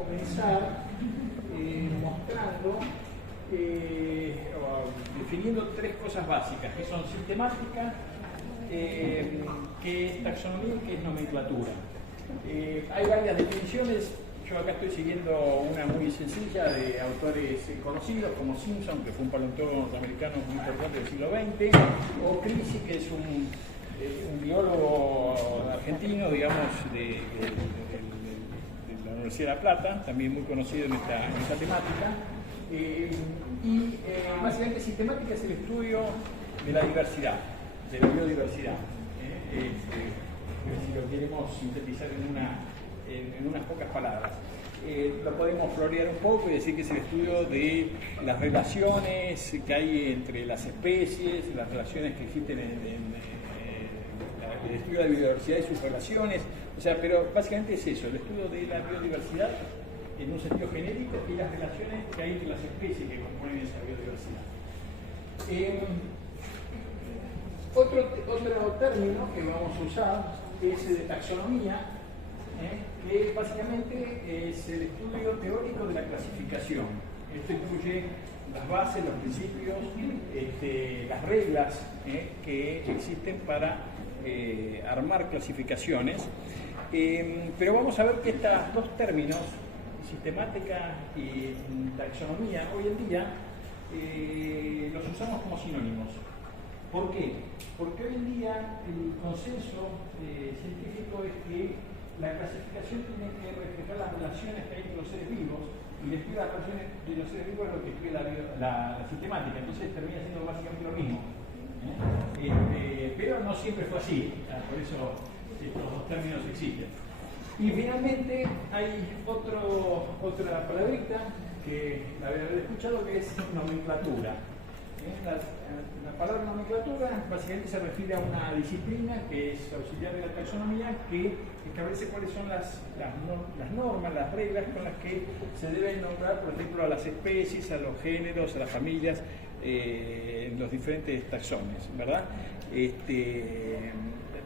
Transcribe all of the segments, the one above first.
Comenzar mostrando, definiendo tres cosas básicas, que son sistemática, que es taxonomía y que es nomenclatura. Hay varias definiciones, yo acá estoy siguiendo una muy sencilla de autores conocidos como Simpson, que fue un paleontólogo norteamericano muy importante del siglo XX, o Crisi, que es un biólogo argentino, digamos, de la Universidad de La Plata, también muy conocido en esta temática. Básicamente sistemática es el estudio de la diversidad, de la biodiversidad. Si lo queremos sintetizar en unas pocas palabras. Lo podemos florear un poco y decir que es el estudio de las relaciones que hay entre las especies, las relaciones que existen el estudio de la biodiversidad y sus relaciones, o sea, pero básicamente es eso, el estudio de la biodiversidad en un sentido genérico y las relaciones que hay entre las especies que componen esa biodiversidad. Otro término que vamos a usar es el de taxonomía, que básicamente es el estudio teórico de la clasificación. Esto incluye las bases, los principios, las reglas que existen para armar clasificaciones, pero vamos a ver que estos dos términos, sistemática y taxonomía, hoy en día los usamos como sinónimos. ¿Por qué? Porque hoy en día el consenso científico es que la clasificación tiene que reflejar las relaciones que hay entre los seres vivos, y el estudio de las relaciones de los seres vivos es lo que estudia la sistemática, entonces termina siendo básicamente lo mismo. Pero no siempre fue así, por eso estos dos términos existen. Y finalmente hay otra palabrita que la habré escuchado, que es nomenclatura. La palabra nomenclatura básicamente se refiere a una disciplina que es auxiliar de la taxonomía, que establece cuáles son las normas, las reglas con las que se deben nombrar, por ejemplo, a las especies, a los géneros, a las familias, en los diferentes taxones, ¿verdad? De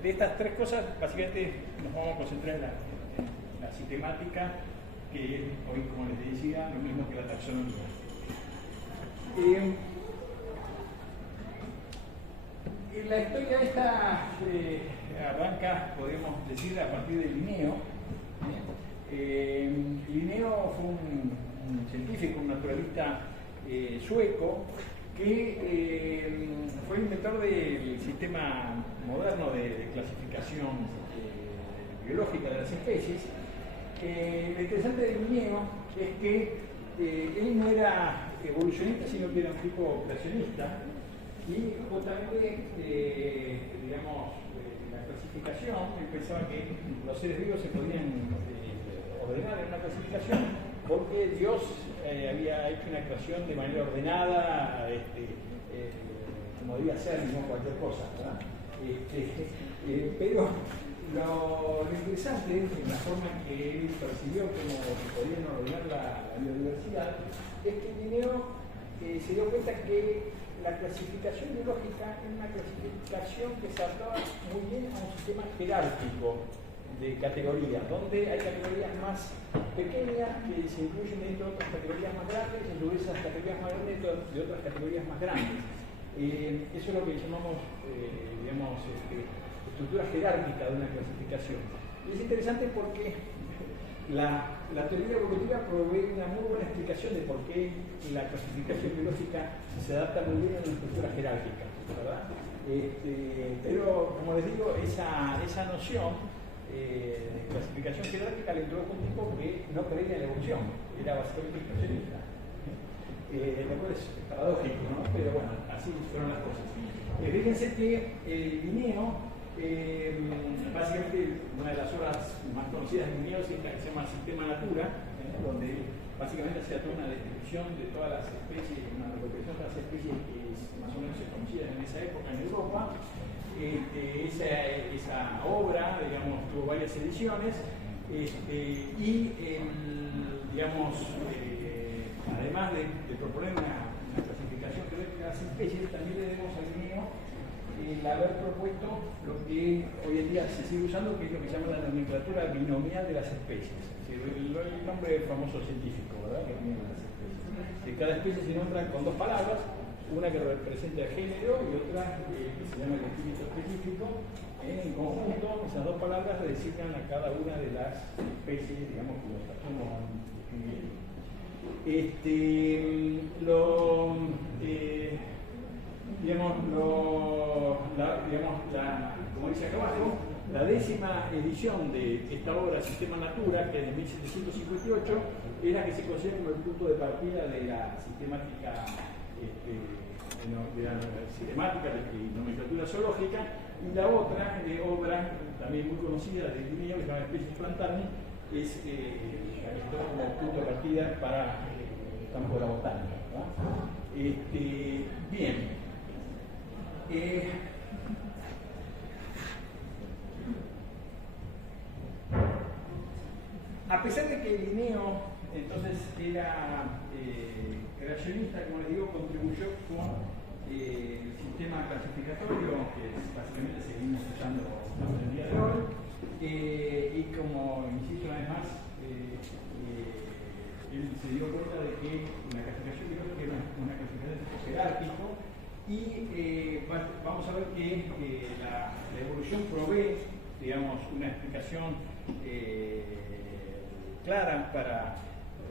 estas tres cosas, básicamente nos vamos a concentrar en la sistemática, que es hoy, como les decía, lo mismo que la taxonomía. La historia esta arranca, podemos decir, a partir de Linneo. Linneo fue un científico, un naturalista sueco, que fue el inventor del sistema moderno de clasificación biológica de las especies. Lo interesante de Linneo es que él no era evolucionista, sino que era un tipo creacionista, y justamente, digamos, la clasificación, él pensaba que los seres vivos se podían ordenar en una clasificación porque Dios había hecho una creación de manera ordenada, como debía ser, no cualquier cosa, ¿verdad? Pero lo interesante en la forma en que él percibió cómo se podían ordenar la biodiversidad es que Linneo se dio cuenta que la clasificación biológica es una clasificación que se adaptaba muy bien a un sistema jerárquico de categorías, donde hay categorías más pequeñas que se incluyen dentro de otras categorías más grandes, y a su vez esas categorías más grandes de otras categorías más grandes. Eso es lo que llamamos, estructura jerárquica de una clasificación. Y es interesante porque la teoría evolutiva provee una muy buena explicación de por qué la clasificación biológica se adapta muy bien a una estructura jerárquica, ¿verdad? Pero, como les digo, esa noción de clasificación jerárquica la introdujo un tipo que no creía en la evolución, era básicamente creacionista. Después es paradójico, ¿no? Pero bueno, así fueron las cosas. Fíjense que Linneo, básicamente una de las obras más conocidas de Linneo es esta que se llama Sistema Natura, donde básicamente hacía toda una descripción de todas las especies, una recopilación de todas las especies que más o menos se conocían en esa época en Europa. Esa obra, digamos, tuvo varias ediciones, digamos, además de proponer una clasificación de las especies, también le debemos a Linneo el haber propuesto lo que hoy en día se sigue usando, que es lo que se llama la nomenclatura binomial de las especies. ¿Sí? el nombre famoso científico, ¿verdad? Que tienen las especies. De cada especie se nombra con dos palabras, una que representa el género y otra que se llama el espíritu específico. En conjunto, esas dos palabras designan a cada una de las especies, digamos, que los taxones describieron. Como dice acá abajo, la 10ª edición de esta obra Sistema Natura, que es de 1758, es la que se considera como el punto de partida de la sistemática de nomenclatura zoológica, y la otra obra, también muy conocida de Linneo, que se llama Especies Plantarum, es como punto de partida para el campo de la botánica, ¿verdad? Bien. A pesar de que Linneo entonces era creacionista, como les digo, contribuyó con el sistema clasificatorio que básicamente seguimos usando hasta el día de hoy, y como insisto una vez más, él se dio cuenta de que la clasificación biológica era una clasificación de tipo jerárquico, y vamos a ver que la evolución provee, digamos, una explicación clara para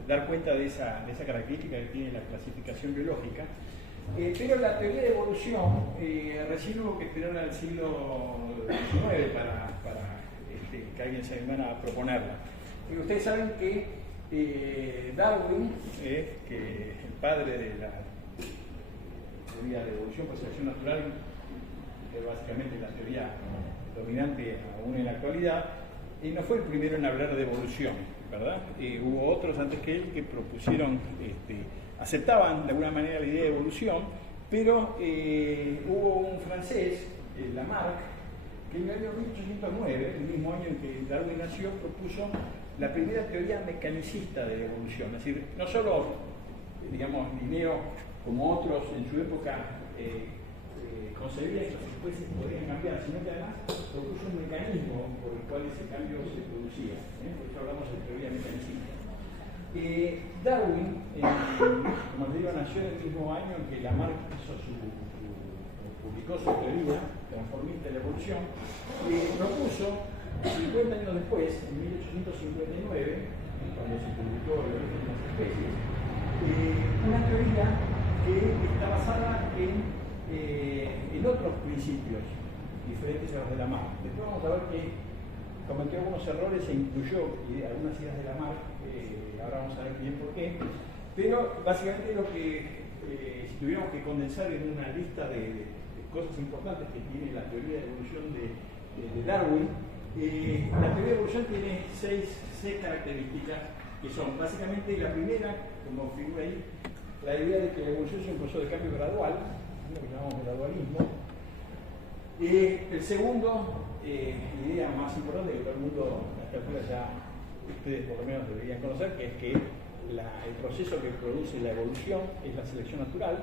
dar cuenta de esa característica que tiene la clasificación biológica. Pero la teoría de evolución recién hubo que esperar al siglo XIX para que alguien se animara a proponerla. Y ustedes saben que Darwin, que es el padre de la teoría de evolución por selección natural, que es básicamente la teoría dominante aún en la actualidad, no fue el primero en hablar de evolución, ¿verdad? Hubo otros antes que él que propusieron, aceptaban de alguna manera la idea de evolución, pero hubo un francés, Lamarck, que en el año 1809, el mismo año en que Darwin nació, propuso la primera teoría mecanicista de la evolución. Es decir, no solo, digamos, Linneo, como otros en su época, concebía que las especies podrían cambiar, sino que además propuso un mecanismo por el cual ese cambio se producía. Por eso hablamos de teoría mecanicista. Darwin, como les digo, nació en el mismo año en que Lamarck publicó su teoría transformista de la evolución, y propuso, 50 años después, en 1859, cuando se publicó El origen de las especies, una teoría que está basada en otros principios diferentes a los de Lamarck. Después vamos a ver que cometió algunos errores e incluyó algunas ideas de Lamarck, ahora vamos a ver bien por qué, pero básicamente lo que, si tuviéramos que condensar en una lista de cosas importantes que tiene la teoría de evolución de Darwin, la teoría de evolución tiene seis características, que son básicamente la primera, como figura ahí, la idea de que la evolución es un proceso de cambio gradual, lo que llamamos gradualismo. El segundo, la idea más importante que todo el mundo a esta altura ya ustedes por lo menos deberían conocer, que es que el proceso que produce la evolución es la selección natural.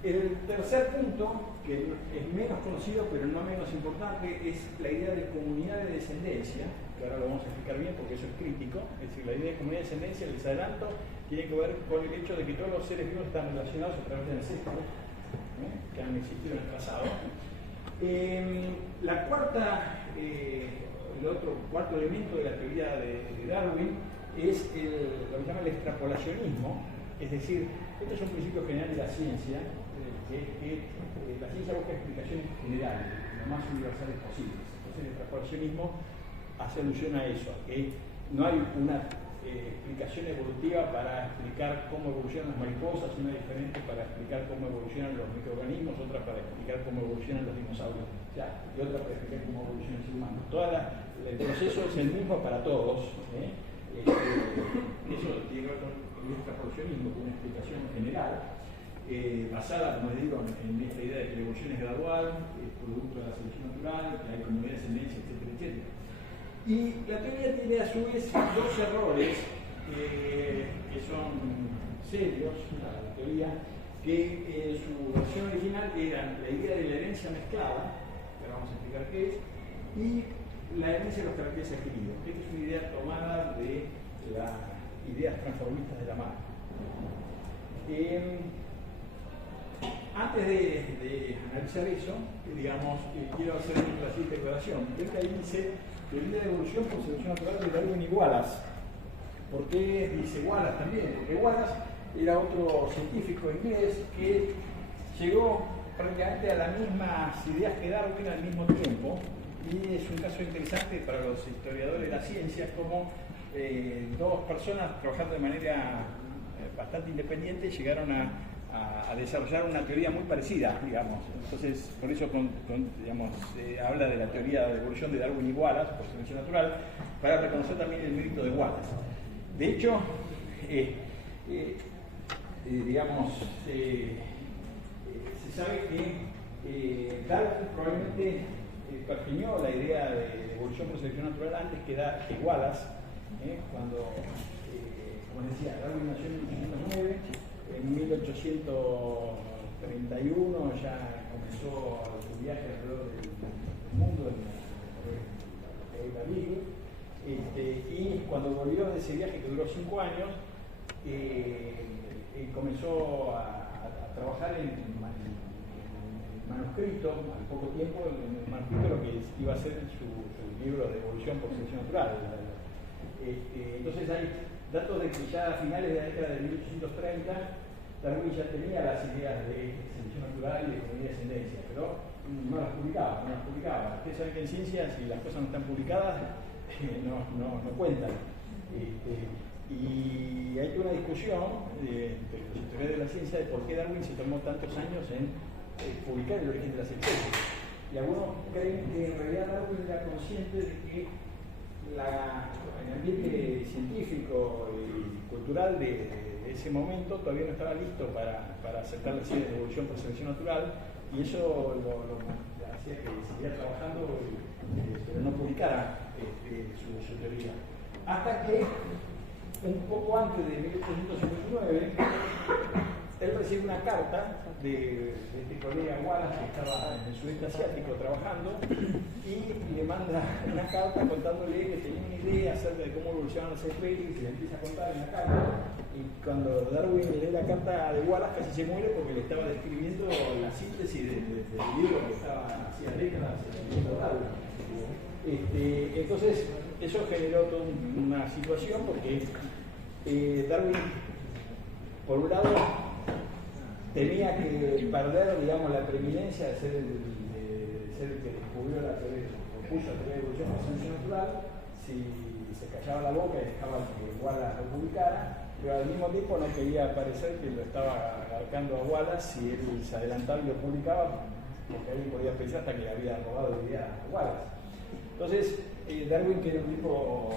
El tercer punto, que es menos conocido pero no menos importante, es la idea de comunidad de descendencia, que ahora lo vamos a explicar bien porque eso es crítico. Es decir, la idea de comunidad de descendencia, les adelanto, tiene que ver con el hecho de que todos los seres vivos están relacionados a través del ancestro, que han existido en el pasado. La el otro cuarto elemento de la teoría de Darwin es lo que se llama el extrapolacionismo, es decir, este es un principio general de la ciencia, que es que la ciencia busca explicaciones generales, lo más universales posibles. Entonces el extrapolacionismo hace alusión a eso, a que no hay una explicación evolutiva para explicar cómo evolucionan las mariposas, una diferente para explicar cómo evolucionan los microorganismos, otra para explicar cómo evolucionan los dinosaurios, y otra para explicar cómo evoluciona el ser humano. El proceso es el mismo para todos. Eso tiene que ver con el extrapolacionismo, con una explicación general, basada, como les digo, en esta idea de que la evolución es gradual, es producto de la selección natural, que hay comunidad de descendencia, etcétera, etcétera. Y la teoría tiene a su vez dos errores que son serios, la teoría, que en su versión original eran la idea de la herencia mezclada, que ahora vamos a explicar qué es, y la herencia de los caracteres adquiridos. Esta es una idea tomada de las ideas transformistas de Lamarck. Antes de analizar eso, digamos, quiero hacer la siguiente declaración. Ven que ahí dice teoría de evolución por selección natural de Darwin y Wallace. ¿Por qué dice Wallace también? Porque Wallace era otro científico inglés que llegó prácticamente a las mismas ideas que Darwin al mismo tiempo, y es un caso interesante para los historiadores de la ciencia, como dos personas trabajando de manera bastante independiente llegaron a desarrollar una teoría muy parecida, digamos. Entonces, por eso digamos, habla de la teoría de evolución de Darwin y Wallace, por selección natural, para reconocer también el mérito de Wallace. De hecho, digamos, se sabe que Darwin probablemente pergeñó la idea de evolución por selección natural antes que Wallace, cuando, como decía, Darwin nació en 1809, en 1831 ya comenzó su viaje alrededor del mundo, en la Biblia, y cuando volvió de ese viaje que duró 5 años, comenzó a trabajar en manuscrito, al poco tiempo, en el manuscrito lo que iba a ser su libro de evolución por selección natural. Entonces hay datos de que ya a finales de la década de 1830 Darwin ya tenía las ideas de selección natural y de economía de ascendencia, pero no las publicaba. Ustedes saben que en ciencia, si las cosas no están publicadas, no cuentan. Y hay toda una discusión entre los historiadores de la ciencia de por qué Darwin se tomó tantos años en publicar el origen de las especies. Y algunos creen que en realidad Darwin era consciente de que el ambiente científico y cultural de ese momento todavía no estaba listo para aceptar las ideas de evolución por selección natural, y eso lo hacía que siguiera trabajando, pero no publicara su teoría. Hasta que, un poco antes de 1859, él recibe una carta de este colega Wallace, que estaba en el sudeste asiático trabajando, y le manda una carta contándole que tenía una idea acerca de cómo evolucionaban las especies, y le empieza a contar en la carta, y cuando Darwin lee la carta de Wallace casi se muere porque le estaba describiendo la síntesis del libro que estaba hacía décadas escribiendo Darwin. Entonces, eso generó toda una situación porque Darwin, por un lado, tenía que perder, digamos, la preeminencia de ser el que descubrió la teoría, propuso la teoría de evolución por selección natural, si se callaba la boca y dejaba que Wallace lo publicara, pero al mismo tiempo no quería parecer que lo estaba agarcando a Wallace si él se adelantaba y lo publicaba, porque alguien podía pensar hasta que le había robado la idea a Wallace. Entonces, Darwin, que era un tipo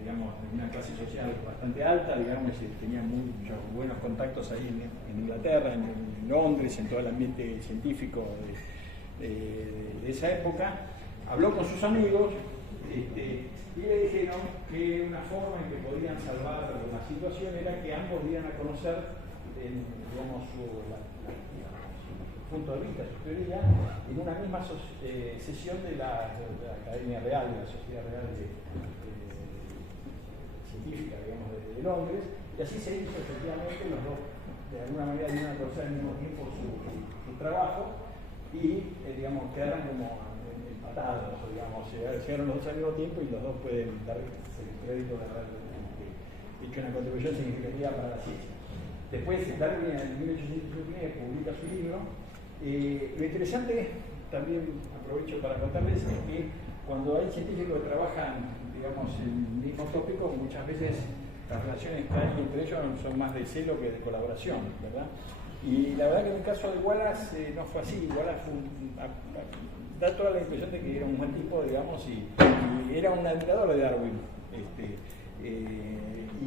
digamos, de una clase social bastante alta, digamos, y tenía muchos buenos contactos ahí en Inglaterra, en Londres, en todo el ambiente científico de esa época, habló con sus amigos y le dijeron que una forma en que podían salvar la situación era que ambos dieran a conocer, digamos, su punto de vista, su teoría, en una misma sesión de la Academia Real, de la Sociedad Real Científica, digamos, de Londres, y así se hizo. Efectivamente, los dos de alguna manera dieron a conocer al mismo tiempo su trabajo y, digamos, quedaron como empatados, digamos, llegaron los dos al mismo tiempo y los dos pueden dar el crédito de haber hecho una contribución significativa para la ciencia. Después, Darwin en 1819 publica su libro. Lo interesante, también aprovecho para contarles, es que cuando hay científicos que trabajan, digamos, en el mismo tópico, muchas veces las relaciones que hay entre ellos son más de celo que de colaboración, ¿verdad? Y la verdad que en el caso de Wallace no fue así. Wallace da toda la impresión de que era un buen tipo, digamos, y era un admirador de Darwin.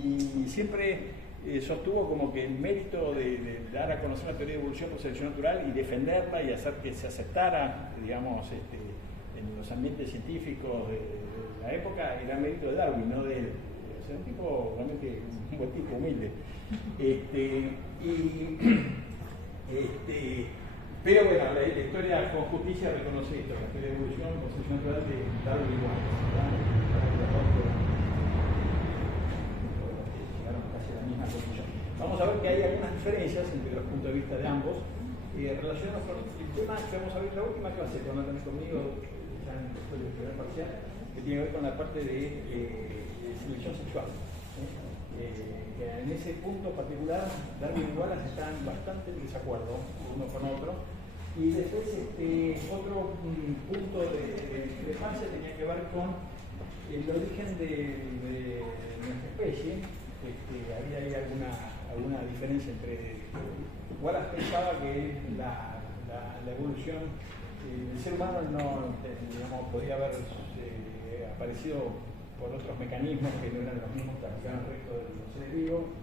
Y siempre sostuvo como que el mérito de dar a conocer la teoría de evolución por selección natural y defenderla y hacer que se aceptara, digamos, en los ambientes científicos de la época, era mérito de Darwin, no de él. O sea, un tipo realmente un buen tipo, humilde. Pero bueno, la historia con justicia reconoce esto, la teoría de evolución por selección natural de Darwin y Wallace. vamos a ver que hay algunas diferencias entre los puntos de vista de ambos relacionados con el tema que vamos a ver en la última clase, cuando andan conmigo, ya después del primer parcial, que tiene que ver con la parte de selección sexual. Que en ese punto particular, Darwin y Wallace están bastante en desacuerdo uno con otro. Y después otro punto de discrepancia tenía que ver con el origen de nuestra especie. Había ahí alguna diferencia entre... Wallace pensaba que la evolución del ser humano no podía haber aparecido por otros mecanismos que no eran los mismos que aplicaban el resto de los seres vivos.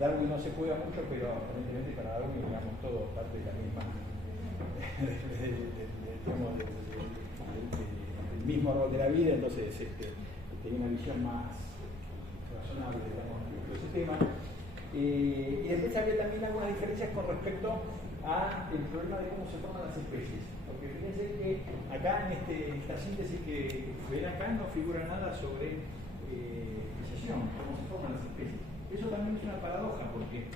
Darwin no se juega mucho, pero aparentemente para Darwin digamos todo parte de la misma del mismo árbol de la vida, entonces tenía una visión más razonable digamos, de ese tema. Y después había también algunas diferencias con respecto al problema de cómo se forman las especies. Porque fíjense que acá en esta síntesis que ven acá no figura nada sobre iniciación, cómo se forman las especies. Eso también es una paradoja porque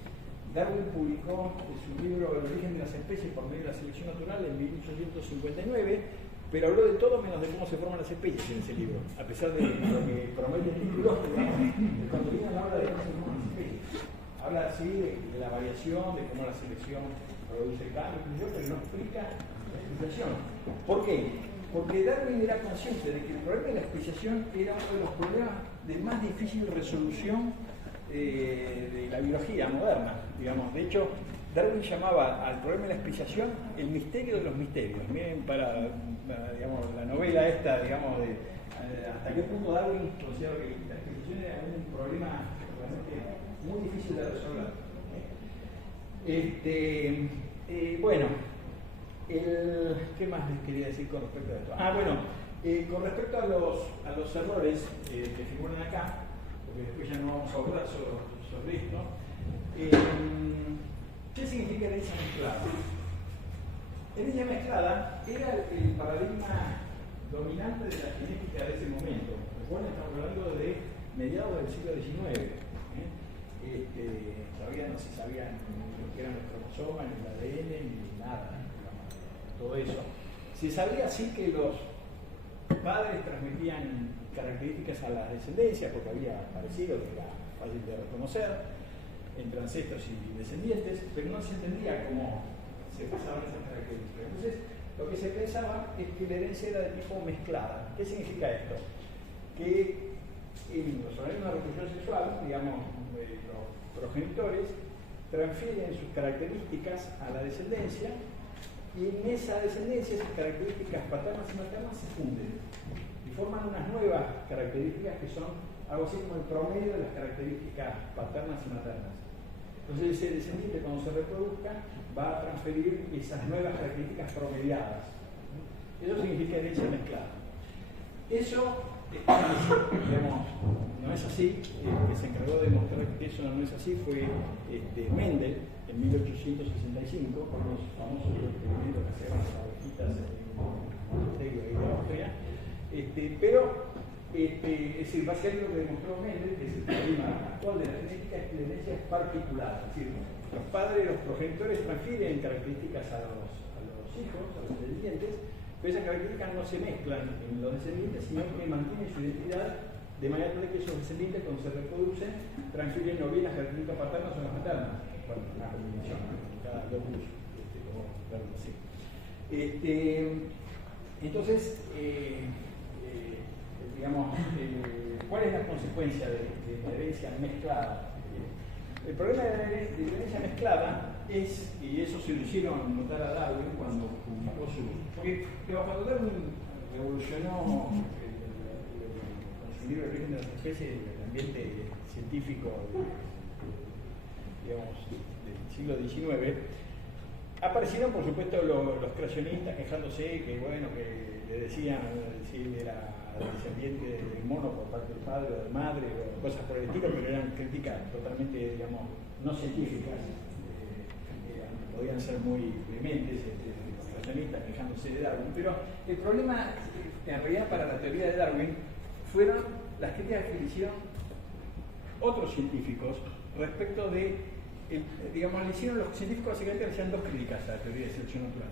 Darwin publicó su libro El origen de las especies por medio de la selección natural en 1859, pero habló de todo menos de cómo se forman las especies en ese libro, a pesar de lo que promete el título, cuando viene habla de cómo se forman las especies. Habla así de la variación, de cómo la selección produce cambios, pero no explica la especiación. ¿Por qué? Porque Darwin era consciente de que el problema de la especiación era uno de los problemas de más difícil resolución de la biología moderna, digamos. De hecho, Darwin llamaba al problema de la especiación el misterio de los misterios. Miren para digamos, la novela esta, digamos, de hasta qué punto Darwin consideró que la especiación era un problema realmente muy difícil de resolver. Bueno, ¿qué más les quería decir con respecto a esto? Con respecto a los errores que figuran acá, porque después ya no vamos a hablar sobre esto, ¿qué significa herencia mezclada? Herencia mezclada era el paradigma dominante de la genética de ese momento. Recuerden, estamos hablando de mediados del siglo XIX. Todavía no se sabía ni lo que eran los cromosomas, ni el ADN, ni nada, todo eso. Se sabía sí que los padres transmitían características a la descendencia, porque había parecido que era fácil de reconocer entre ancestros y descendientes, pero no se entendía cómo se pasaban esas características. Entonces, lo que se pensaba es que la herencia era de tipo mezclada. ¿Qué significa esto? Que en los organismos de reproducción sexual, digamos, los progenitores transfieren sus características a la descendencia y en esa descendencia esas características paternas y maternas se funden y forman unas nuevas características que son algo así como el promedio de las características paternas y maternas. Entonces ese descendiente cuando se reproduzca va a transferir esas nuevas características promediadas. Eso significa herencia mezclada. Eso digamos, no es así, que se encargó de demostrar que eso no es así fue Mendel en 1865 con los famosos experimentos que se llaman las abejitas en Monasterio de Austria, pero es decir, básicamente lo que demostró Mendel, que es el problema actual de la genética, es que la herencia es particular, es decir, los padres, los progenitores transfieren características a los hijos, a los descendientes, pero esas características no se mezclan en los descendientes, sino que mantienen su identidad de manera tal que esos descendientes, cuando se reproducen, transfieren o bien las características paternas o las maternas. Bueno, una combinación, cada locus, como verlo así. Entonces, digamos, ¿cuál es la consecuencia de la herencia mezclada? El problema de la herencia mezclada es, y eso se lo hicieron notar a Darwin cuando publicó porque cuando Darwin revolucionó con su libro El origen de las especies el ambiente científico digamos, del siglo XIX, aparecieron por supuesto los creacionistas quejándose que bueno, que le decían si él era descendiente del mono por parte del padre o de madre o cosas por el estilo, pero eran críticas totalmente, digamos, no científicas, podían ser muy vehementes los creacionistas quejándose de Darwin, pero el problema en realidad para la teoría de Darwin fueron las críticas que le hicieron otros científicos respecto de digamos, le hicieron los científicos básicamente le hacían dos críticas a la teoría de selección natural.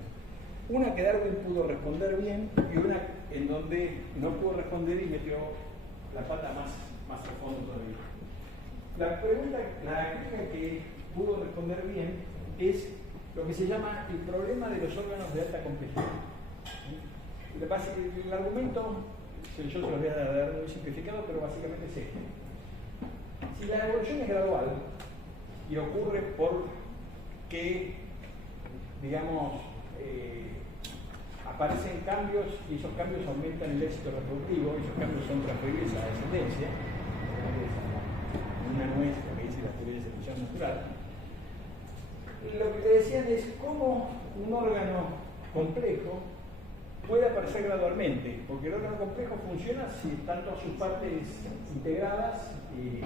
Una que Darwin pudo responder bien y una en donde no pudo responder y metió la pata más al fondo todavía. La crítica que pudo responder bien es lo que se llama el problema de los órganos de alta complejidad. El argumento, yo se lo voy a dar muy simplificado, pero básicamente es este. Si la evolución es gradual y ocurre porque, digamos, aparecen cambios y esos cambios aumentan el éxito reproductivo y esos cambios son transferibles a la descendencia, una nuestra que dice la teoría de selección natural, lo que te decían es cómo un órgano complejo puede aparecer gradualmente, porque el órgano complejo funciona si están todas sus partes integradas y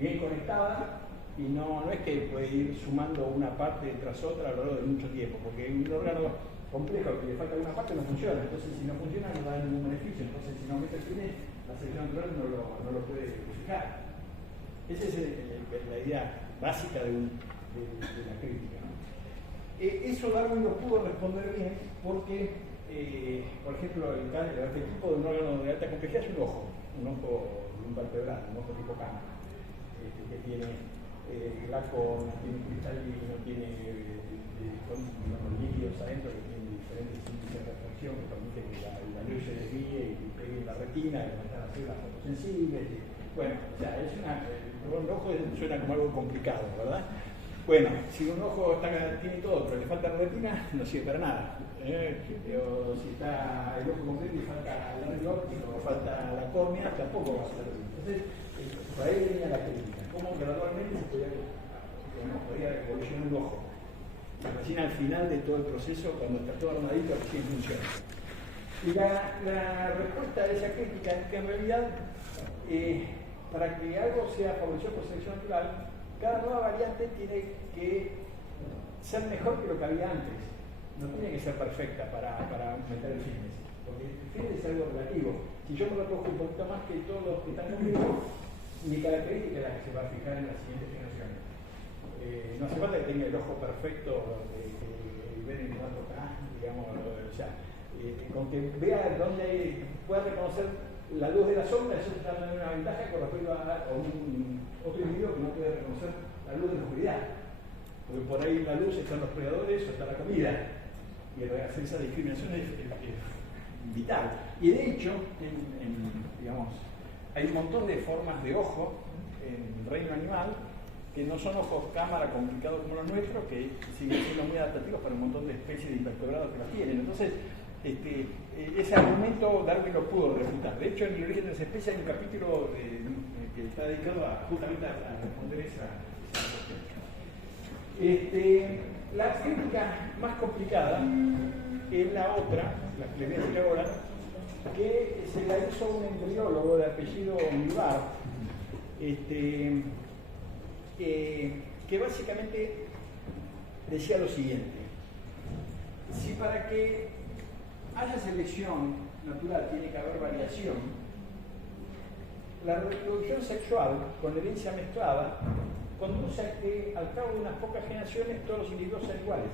bien conectadas, y no es que puede ir sumando una parte tras otra a lo largo de mucho tiempo, porque un órgano complejo al que le falta alguna parte no funciona, entonces si no funciona no da ningún beneficio, entonces si no mete el pine, la selección natural no lo puede verificar. Esa es la idea básica de la crítica, ¿no? Eso Darwin lo pudo responder bien porque, por ejemplo, el arquetipo de un órgano de alta complejidad es un ojo de un vertebrado, un ojo tipo cámara, que tiene glaco, no tiene cristalino, no tiene líquidos adentro que tienen diferentes índices de refracción que permiten que la luz se desvíe y pegue en la retina, que están las células fotosensibles. Bueno, o sea, el ojo suena como algo complicado, ¿verdad? Bueno, si un ojo tiene todo, pero le falta la retina, no sirve para nada. O si está el ojo completo y falta el nervio óptico o falta la córnea, tampoco va a ser. Entonces, por ahí venía la crítica. Cómo gradualmente se podía evolucionar un ojo. Recién al final de todo el proceso, cuando está todo armadito, recién funciona. Y la respuesta a esa crítica es que en realidad, para que algo sea favorecido por selección natural, cada nueva variante tiene que ser mejor que lo que había antes. No tiene que ser perfecta para aumentar el fitness, porque el fitness es algo relativo. Si yo me lo cojo un poquito más que todos los que están conmigo, mi característica es la que se va a fijar en las siguientes generaciones. No hace falta que tenga el ojo perfecto y ver en 4K, digamos, o sea, con que vea dónde pueda reconocer la luz de la sombra, eso está dando una ventaja con respecto a otro individuo que no puede reconocer la luz de la oscuridad. Porque por ahí en la luz están los predadores o está la comida. Y hacer esa discriminación es vital. Y de hecho, digamos, hay un montón de formas de ojo en el reino animal que no son ojos cámara complicados como los nuestros, que siguen siendo muy adaptativos para un montón de especies de invertebrados que los tienen. Entonces, ese argumento Darwin lo pudo refutar. De hecho, en el origen de las especies hay un capítulo que está dedicado justamente a responder esa cuestión. La crítica más complicada es la otra, la que les voy a decir ahora, que se la hizo un embriólogo de apellido Mivar, que básicamente decía lo siguiente: si para que haya selección natural tiene que haber variación, la reproducción sexual con herencia mezclada conduce a que al cabo de unas pocas generaciones todos los individuos sean iguales.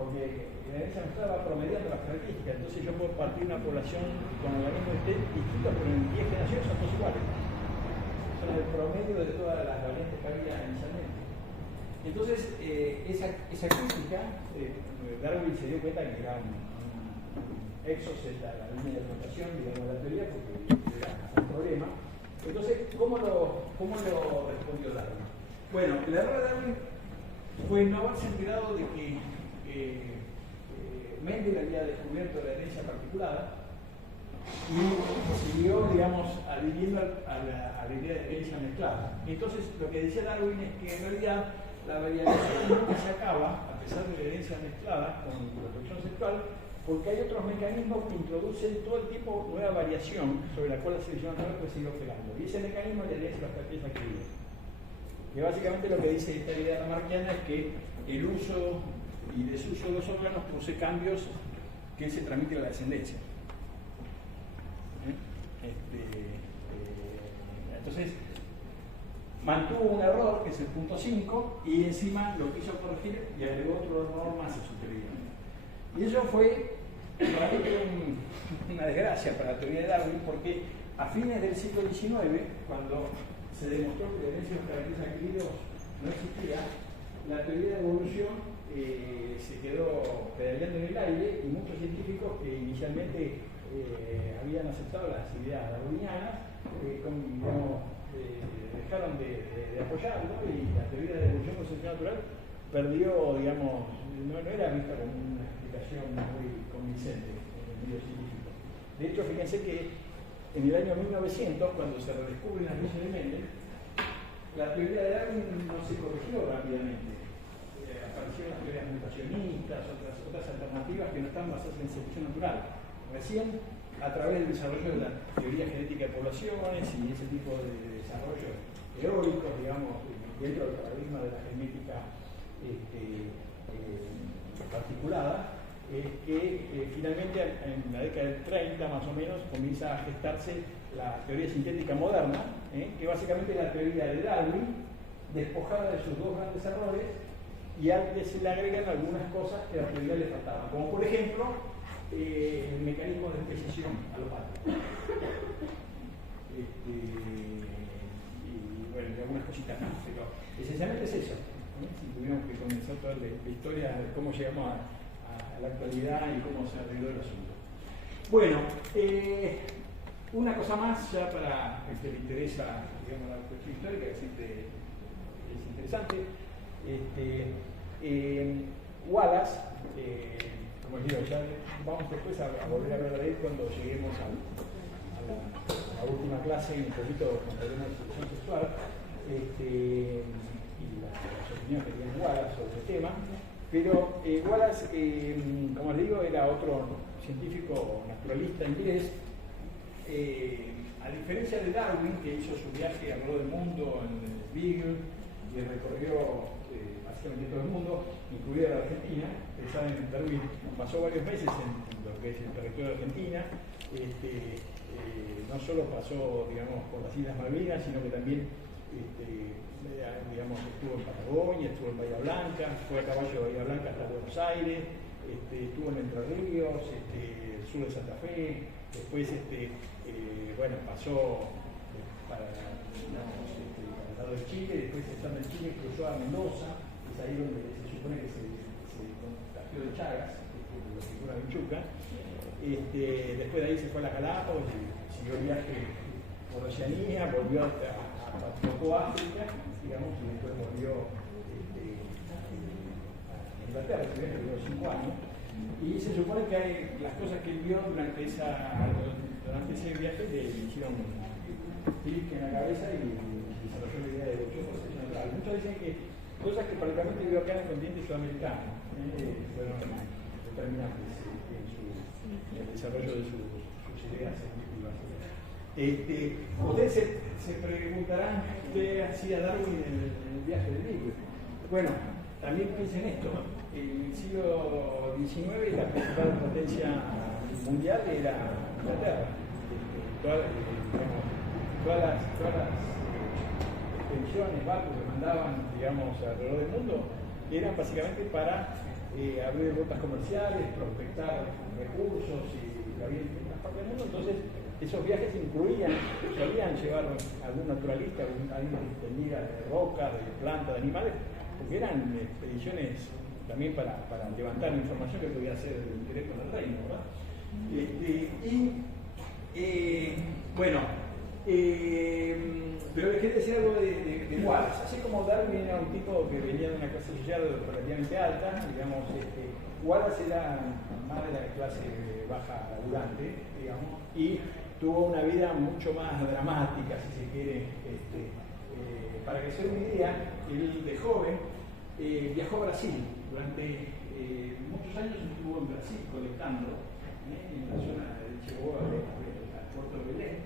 Porque la herencia mezclada va promediando las características, entonces yo puedo partir una población con organismos distintos, pero en 10 generaciones son todos iguales. Son el promedio de todas las variantes que había inicialmente. Entonces, esa crítica, Darwin se dio cuenta que era un exos en la línea de rotación, digamos, de la teoría, porque era un problema. Entonces, ¿cómo lo respondió Darwin? Bueno, el error de Darwin fue no haberse enterado de que Mendel había descubierto la herencia particulada y siguió, digamos, adhiriendo a la idea de herencia mezclada. Entonces, lo que decía Darwin es que en realidad la variación nunca se acaba, a pesar de la herencia mezclada con la reproducción sexual, porque hay otros mecanismos que introducen todo el tiempo nueva variación sobre la cual la selección natural puede seguir operando. Y ese mecanismo le herencia las características adquiridas. Que básicamente lo que dice esta idea lamarckiana es que el uso y desuso de los órganos produce cambios que se transmiten a la descendencia. Entonces, mantuvo un error, que es el punto 5, y encima lo quiso corregir y agregó otro error más a su teoría. Y eso fue realmente una desgracia para la teoría de Darwin, porque a fines del siglo XIX, cuando se demostró que la herencia de los caracteres adquiridos no existía, la teoría de evolución se quedó pedaleando en el aire, y muchos científicos que inicialmente habían aceptado las ideas darwinianas dejaron de apoyarlo, y la teoría de evolución por selección natural perdió, digamos, no era vista como una explicación muy convincente en el medio científico. De hecho, fíjense que en el año 1900, cuando se redescubren las leyes de Mendel, la teoría de Darwin no se corrigió rápidamente. Aparecieron las teorías mutacionistas, otras alternativas que no están basadas en selección natural. Recién, a través del desarrollo de la teoría genética de poblaciones y ese tipo de desarrollos teóricos, digamos, dentro del paradigma de la genética particulada, que finalmente en la década del 30 más o menos comienza a gestarse la teoría sintética moderna, que básicamente es la teoría de Darwin, despojada de sus dos grandes errores, y antes se le agregan algunas cosas que a la teoría le faltaban, como por ejemplo el mecanismo de especiación alopático. Y bueno, y algunas cositas más, pero esencialmente es eso. Si tuviéramos que comenzar toda la historia de cómo llegamos a la actualidad y cómo se arregló el asunto. Bueno, una cosa más ya para el que le interesa, digamos, la cuestión histórica, que siempre es interesante. Wallace, como les digo, ya vamos después a volver a hablar de él cuando lleguemos a la última clase, un poquito con problemas de selección sexual, y las opiniones que tiene Wallace sobre el tema. Pero Wallace, como les digo, era otro científico naturalista inglés. A diferencia de Darwin, que hizo su viaje alrededor del mundo en el Beagle y recorrió básicamente todo el mundo, incluida la Argentina. Saben, Darwin pasó varios meses en lo que es el territorio de Argentina. No solo pasó, digamos, por las Islas Malvinas, sino que también digamos, estuvo en Patagonia, estuvo en Bahía Blanca, fue a caballo de Bahía Blanca hasta Buenos Aires, estuvo en Entre Ríos, sur de Santa Fe, después bueno, pasó para el lado de Chile, después estando en Chile cruzó a Mendoza, es ahí donde se supone que se contagió de Chagas, lo que fue una vinchuca. Después de ahí se fue a las Galápagos y siguió el viaje por Oceanía, volvió tocó África, digamos, y después volvió a Inglaterra, que vivió 5 años. Y se supone que hay las cosas que él vio durante ese viaje le hicieron clic en la cabeza y desarrolló la idea de evolución por selección natural. Muchos dicen que cosas que particularmente vio acá en el continente sudamericano fueron determinantes en el desarrollo de sus ideas científicas. Ustedes se preguntarán qué hacía Darwin en el viaje del Beagle. Bueno, también piensen esto. En el siglo XIX la principal potencia mundial era Inglaterra. Todas las expediciones, barcos que mandaban, digamos, alrededor del mundo eran básicamente para abrir rutas comerciales, prospectar recursos y la vida en otras partes del mundo. Entonces, esos viajes solían llevar algún naturalista, alguien que tenía de rocas, de plantas, de animales, porque eran expediciones también para levantar información que podía ser de interés con el reino, ¿verdad? Bueno, pero les quería decir algo de Wallace. Así como Darwin era un tipo que venía de una clase social relativamente alta, digamos, Wallace era más de la clase baja laburante, digamos, y tuvo una vida mucho más dramática, si se quiere. Para que se den una idea, él de joven viajó a Brasil. Durante muchos años estuvo en Brasil colectando, en la zona de llegó al puerto de Belén,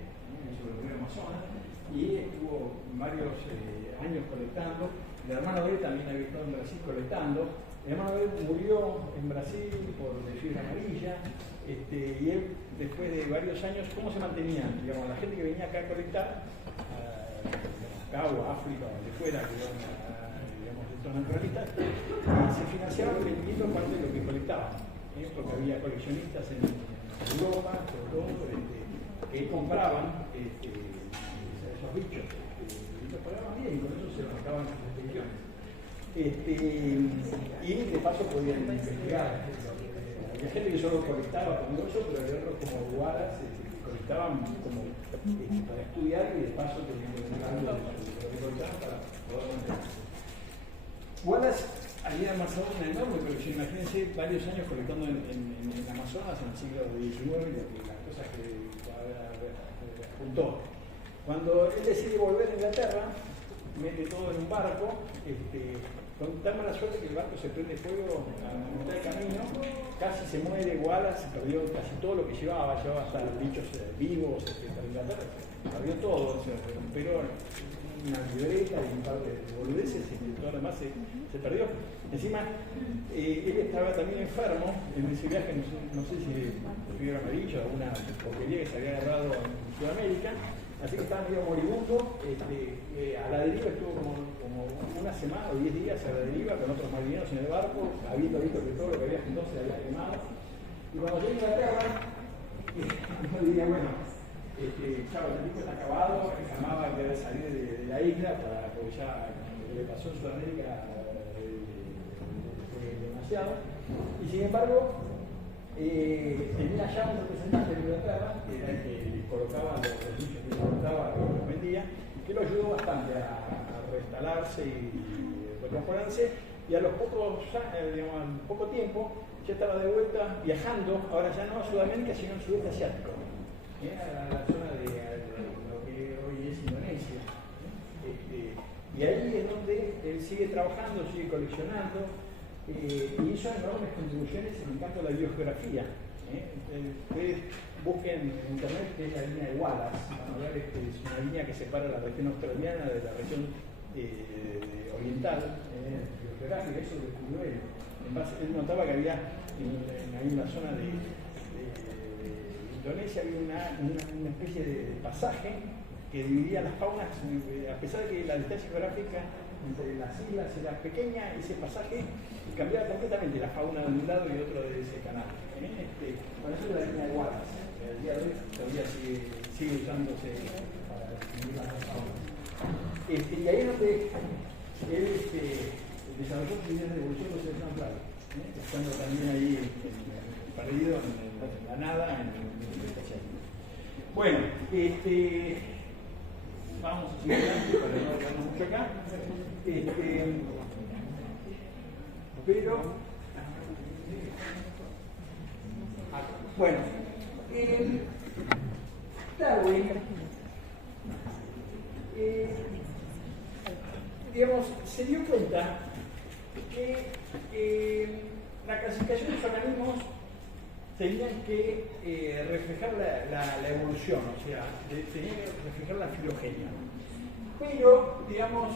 sobre el río Amazonas, y estuvo varios años colectando. El hermano de él también había estado en Brasil colectando. El hermano de él murió en Brasil por fiebre amarilla, y él, después de varios años, ¿cómo se mantenían? Digamos, la gente que venía acá a colectar, Cabo, África, de fuera, que eran, digamos, estos naturalistas, y se financiaban vendiendo parte de lo que colectaban, porque había coleccionistas en Europa, sobre todo, que compraban esos bichos, y los pagaban bien, y con eso se los marcaban las expediciones. Y de paso podían investigar. Había gente que solo colectaba como eso, pero había otros como Wallace que colectaban como para estudiar y de paso tenían que tener algo de lo que colectaban para poder mantenerse. Wallace había amasado una enorme colección, imagínense varios años colectando en Amazonas en el siglo XIX y las cosas que juntó. Cuando él decide volver a Inglaterra, mete todo en un barco, con tan mala suerte que el barco se prende fuego a mitad de camino, casi se muere Wallace, perdió casi todo lo que llevaba hasta los bichos vivos, para Inglaterra, perdió todo, se recuperó una libreta y un par de boludeces y todo lo demás se perdió. Encima, él estaba también enfermo en ese viaje, no sé si fibra amarilla o alguna porquería que se había agarrado en Sudamérica, así que estaba medio moribundo, a la deriva estuvo como una semana o 10 días a la deriva con otros marineros en el barco, habiendo visto que todo lo que había juntado se había quemado. Y cuando llega a Inglaterra, uno diría, bueno, chavo, el tipo está acabado, jamás va a querer salir de la isla, porque ya lo que le pasó en Sudamérica fue demasiado. Y sin embargo, tenía ya un representante de Inglaterra, que era el que colocaba los bichos que colocaba, que los vendía, que lo ayudó bastante a reinstalarse y recomponerse, y a los poco tiempo ya estaba de vuelta viajando, ahora ya no a Sudamérica, sino al sudeste asiático, a la zona de lo que hoy es Indonesia. Y ahí es donde él sigue trabajando, sigue coleccionando, y hizo enormes contribuciones en el campo de la biogeografía. Ustedes busquen en internet que es la línea de Wallace, van a ver, es una línea que separa la región australiana de la región oriental, biogeográfica, eso lo descubrió él. Él notaba que había en la zona de Indonesia había una especie de pasaje que dividía las faunas, a pesar de que la distancia geográfica entre las islas era pequeña, ese pasaje cambiaba completamente la fauna de un lado y otro de ese canal. Por eso es la línea de Wallace, que al día de hoy todavía sigue usándose para distinguir las faunas. Y ahí es donde él desarrolló sus ideas de evolución de selección natural, estando también ahí perdido en la nada, en el espacial. Bueno, vamos a seguir adelante para no quedarnos mucho acá. Pero, bueno, Darwin, digamos, se dio cuenta que la clasificación de los organismos tenían que reflejar la evolución, o sea, tenían que reflejar la filogenia. Pero, digamos,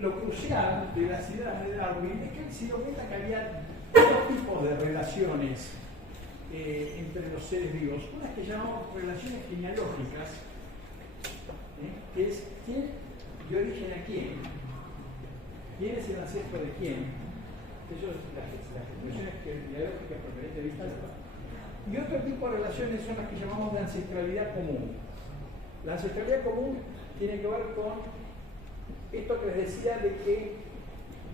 lo crucial de las ideas de Darwin es que él se dio cuenta que había dos tipos de relaciones entre los seres vivos. Unas que llamamos relaciones genealógicas, que es quién dio origen a quién, quién es el ancestro de quién. Eso es las expresiones genealógicas propiamente vistas. Y otro tipo de relaciones son las que llamamos de ancestralidad común. La ancestralidad común tiene que ver con esto que les decía de que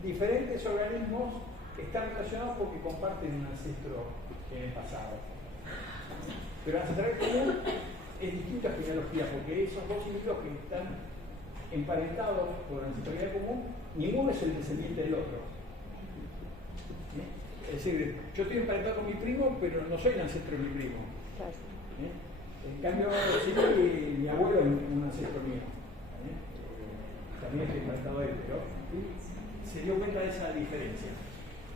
diferentes organismos están relacionados porque comparten un ancestro en el pasado. Pero la ancestralidad común es distinta a genealogía, porque esos dos individuos que están emparentados por la ancestralidad común, ninguno es el descendiente del otro. Es decir, yo estoy emparentado con mi primo, pero no soy el ancestro de mi primo. En cambio, sí, mi abuelo es un ancestro mío. También estoy emparentado a él, pero se dio cuenta de esa diferencia.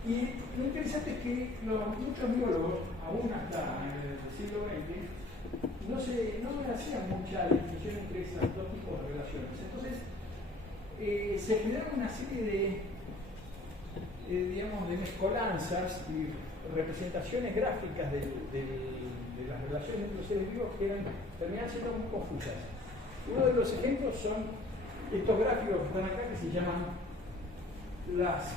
Y lo interesante es que muchos biólogos, aún hasta el siglo XX, no hacían mucha distinción entre esos dos tipos de relaciones. Entonces, se generaron una serie digamos, de mezcolanzas y representaciones gráficas de las relaciones entre los seres vivos que terminaban siendo muy confusas. Uno de los ejemplos son estos gráficos que están acá, que se llaman las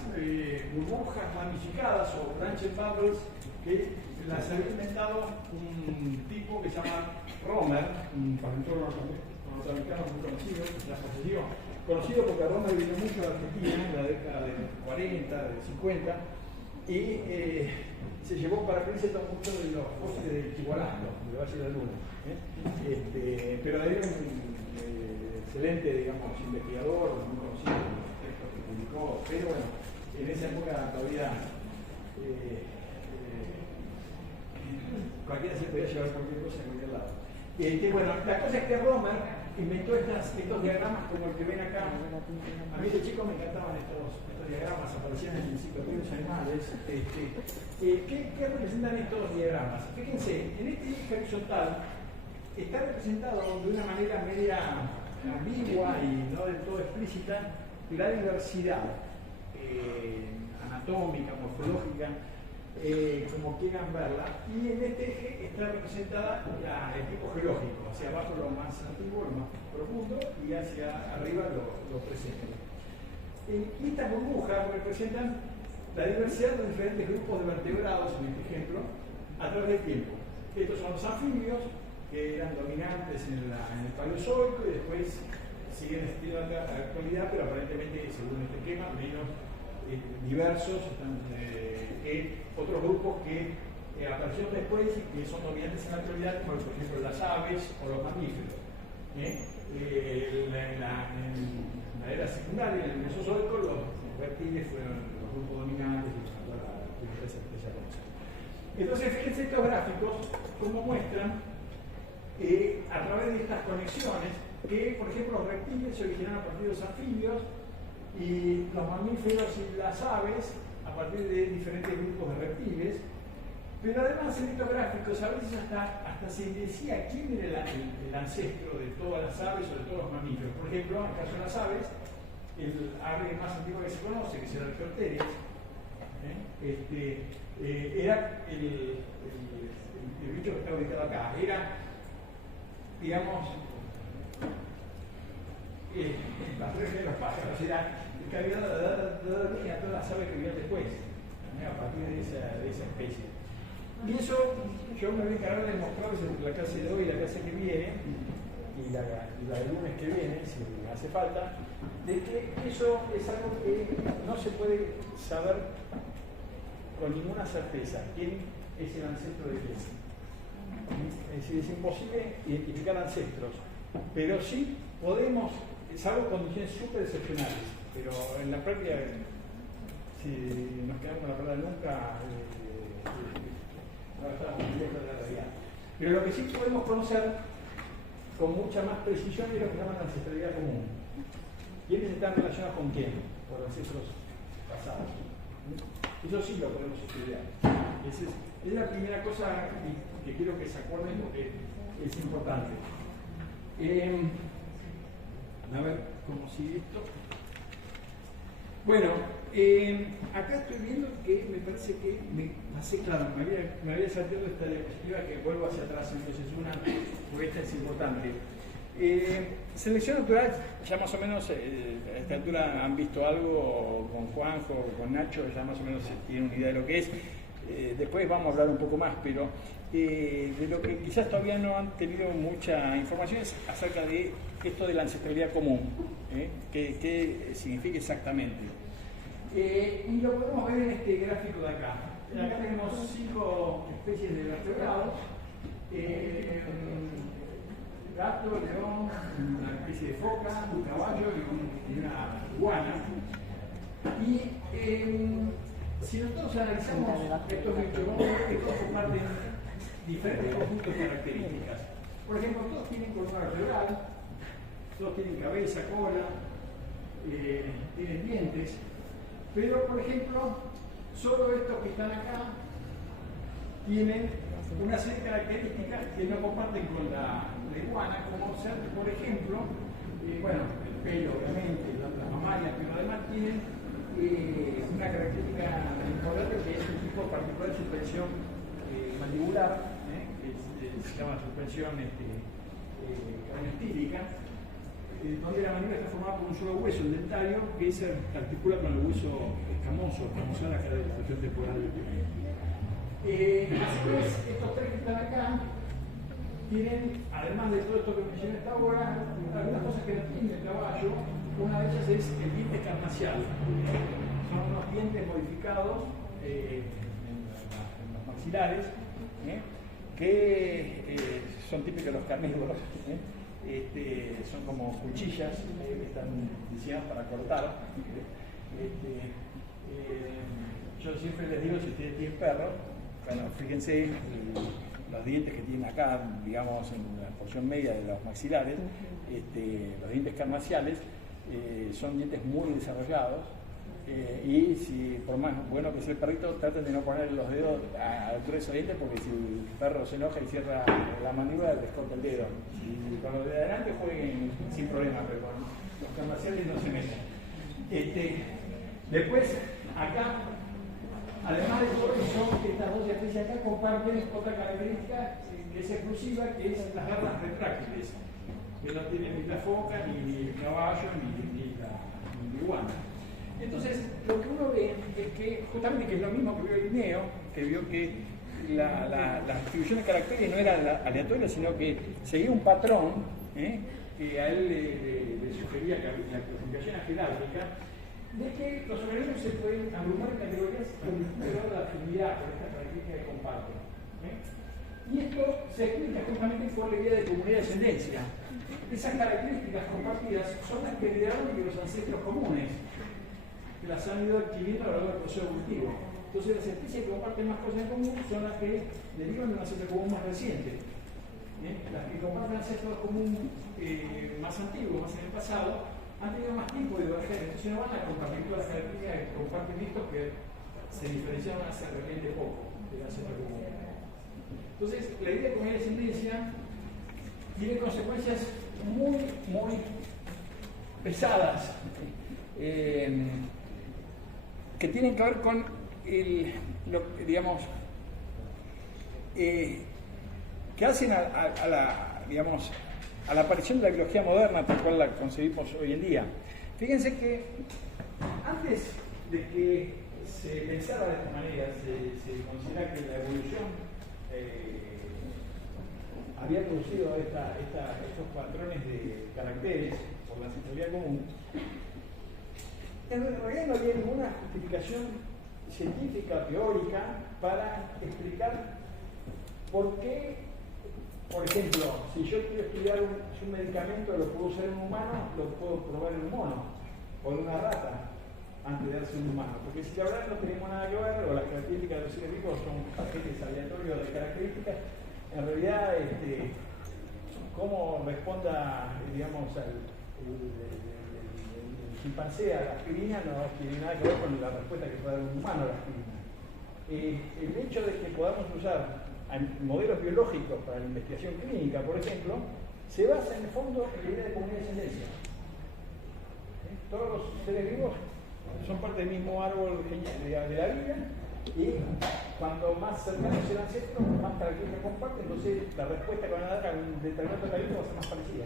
burbujas ramificadas o branched bubbles, que las había inventado un tipo que se llama Romer, un paleontólogo norteamericano muy conocido, ya falleció, conocido porque Romer vino mucho a Argentina en la década del 40, del 50, y se llevó para Princeton mucho de los fósiles de Chihuahua, de Valle de la Luna. Pero era un excelente, digamos, investigador, muy conocido en los textos que publicó, pero bueno, en esa época todavía cualquiera se podía llevar cualquier cosa en cualquier lado. Bueno, la cosa es que Romer inventó estos diagramas como el que ven acá. A mí de chico me encantaban estos diagramas, aparecían en enciclopedias animales. ¿Qué representan estos diagramas? Fíjense, en este eje horizontal está representado de una manera media ambigua y no del todo explícita la diversidad anatómica, morfológica, como quieran verla, y en este eje está representada el tipo geológico, hacia abajo lo más antiguo, lo más profundo, y hacia arriba lo presente. Y estas burbujas representan la diversidad de diferentes grupos de vertebrados, en este ejemplo, a través del tiempo. Estos son los anfibios, que eran dominantes en el Paleozoico y después siguen existiendo en la actualidad, pero aparentemente, según este esquema, menos diversos que otros grupos que aparecieron después y que son dominantes en la actualidad, como por ejemplo las aves o los mamíferos. En la era secundaria, en el Mesozoico, los reptiles fueron los grupos dominantes y la especie que se conoce. Entonces, fíjense estos gráficos cómo muestran a través de estas conexiones que, por ejemplo, los reptiles se originaron a partir de los anfibios y los mamíferos y las aves a partir de diferentes grupos de reptiles, pero además en estos gráficos a veces hasta se decía quién era el ancestro de todas las aves o de todos los mamíferos. Por ejemplo, en el caso de las aves, el ave más antiguo que se conoce, que es el Archaeopteryx, era el bicho que está ubicado acá. Era, digamos, las tres de los pájaros, era el que había dado origen a todas las aves que vivían después, a partir de esa especie. Y eso yo me voy a encargar de mostrarles en la clase de hoy y la clase que viene, y la del lunes que viene, si me hace falta, de que eso es algo que no se puede saber con ninguna certeza quién es el ancestro de quién. Es decir, es imposible identificar ancestros, pero sí podemos, salvo condiciones súper excepcionales, pero en la práctica, si nos quedamos con la palabra nunca, no estamos muy lejos de la realidad. Pero lo que sí podemos conocer con mucha más precisión es lo que llaman la ancestralidad común. ¿Quiénes están relacionados con quién? Por ancestros pasados. Eso sí lo podemos estudiar. Esa es la primera cosa que quiero que se acuerden porque es importante. A ver cómo sigue esto. Bueno, acá estoy viendo que me parece que me pasé, claro, me había saltado esta diapositiva que vuelvo hacia atrás, entonces porque esta es importante. Selección natural, ya más o menos a esta altura han visto algo con Juanjo o con Nacho, ya más o menos tienen una idea de lo que es. Después vamos a hablar un poco más, pero de lo que quizás todavía no han tenido mucha información es acerca de esto de la ancestralidad común, qué significa exactamente. Y lo podemos ver en este gráfico de acá. Acá tenemos 5 especies de vertebrados. Gato, león, una especie de foca, un caballo y una iguana. Y si nosotros analizamos estos bichos, vamos a ver que todos comparten diferentes conjuntos de características. Por ejemplo, todos tienen columna vertebral, todos tienen cabeza, cola, tienen dientes, pero por ejemplo, solo estos que están acá tienen una serie de características que no comparten con la iguana, como ser, por ejemplo, bueno, el pelo, obviamente, las mamarias, pero además tienen una característica importante que es un tipo particular de suspensión mandibular, que se llama suspensión craneostílica, donde la mandíbula está formada por un solo hueso, el dentario, que se articula con el hueso escamoso, la caracterización temporal del pie. Así pues, estos tres que están acá tienen, además de todo esto que mencioné hasta ahora, algunas cosas que no tiene el caballo. Una de ellas es el diente carnacial. Son unos dientes modificados en los maxilares, que son típicos de los carnívoros. Son como cuchillas que están diseñadas para cortar. Yo siempre les digo, si ustedes tienen perros, bueno, fíjense los dientes que tienen acá, digamos, en la porción media de los maxilares, los dientes carnaciales, son dientes muy desarrollados. Y si por más bueno que sea el perrito, traten de no poner los dedos a la altura de esos dientes, porque si el perro se enoja y cierra la mandíbula, les corta el dedo. Y con los de adelante jueguen sin problema, pero con los carnaciales no se meten. Después, acá, además de todo eso, estas dos especies acá comparten otra característica que es exclusiva, que es las garras retráctiles, que no tienen ni la foca, ni el caballo, ni la iguana. Entonces, lo que uno ve es que, justamente que es lo mismo que vio Linneo, que vio que la distribución de caracteres no era aleatoria, sino que seguía un patrón, que a él le sugería que la clasificación jerárquica, de que los organismos se pueden agrupar en categorías con la afinidad, con esta característica que comparten. Y esto se explica justamente por la idea de comunidad de ascendencia. Esas características compartidas son las que heredaron de los ancestros comunes, que las han ido adquiriendo a lo largo del proceso evolutivo. Entonces, las especies que comparten más cosas en común son las que derivan de un ancestro común más reciente. Las que comparten ancestros común más antiguos, más en el pasado, han tenido más tiempo de diverger, entonces no van a compartir todas las características que comparten estos que se diferenciaron hace realmente poco del ancestro común. Entonces, la idea de comunidad de ascendencia tiene consecuencias muy, muy pesadas, que tienen que ver con que hacen a la aparición de la biología moderna, tal cual la concebimos hoy en día. Fíjense que antes de que se pensara de esta manera, se considera que la evolución había producido estos patrones de caracteres por la ancestralidad común. En realidad no había ninguna justificación científica, teórica, para explicar por qué, por ejemplo, si yo quiero estudiar un medicamento, lo puedo usar en un humano, lo puedo probar en un mono, o en una rata, antes de darse en un humano. Porque si la verdad no tenemos nada que ver, o las características de los seres vivos son paquetes aleatorios de características, en realidad, cómo responda, digamos, el chimpancé a la aspirina no tiene nada que ver con la respuesta que puede dar un humano a la aspirina. El hecho de que podamos usar modelos biológicos para la investigación clínica, por ejemplo, se basa en el fondo en la idea de comunidad de ascendencia. Todos los seres vivos son parte del mismo árbol de la vida, y cuanto más cercano sea el ancestro, más características comparte, entonces la respuesta que van a dar a un determinado organismo va a ser más parecida.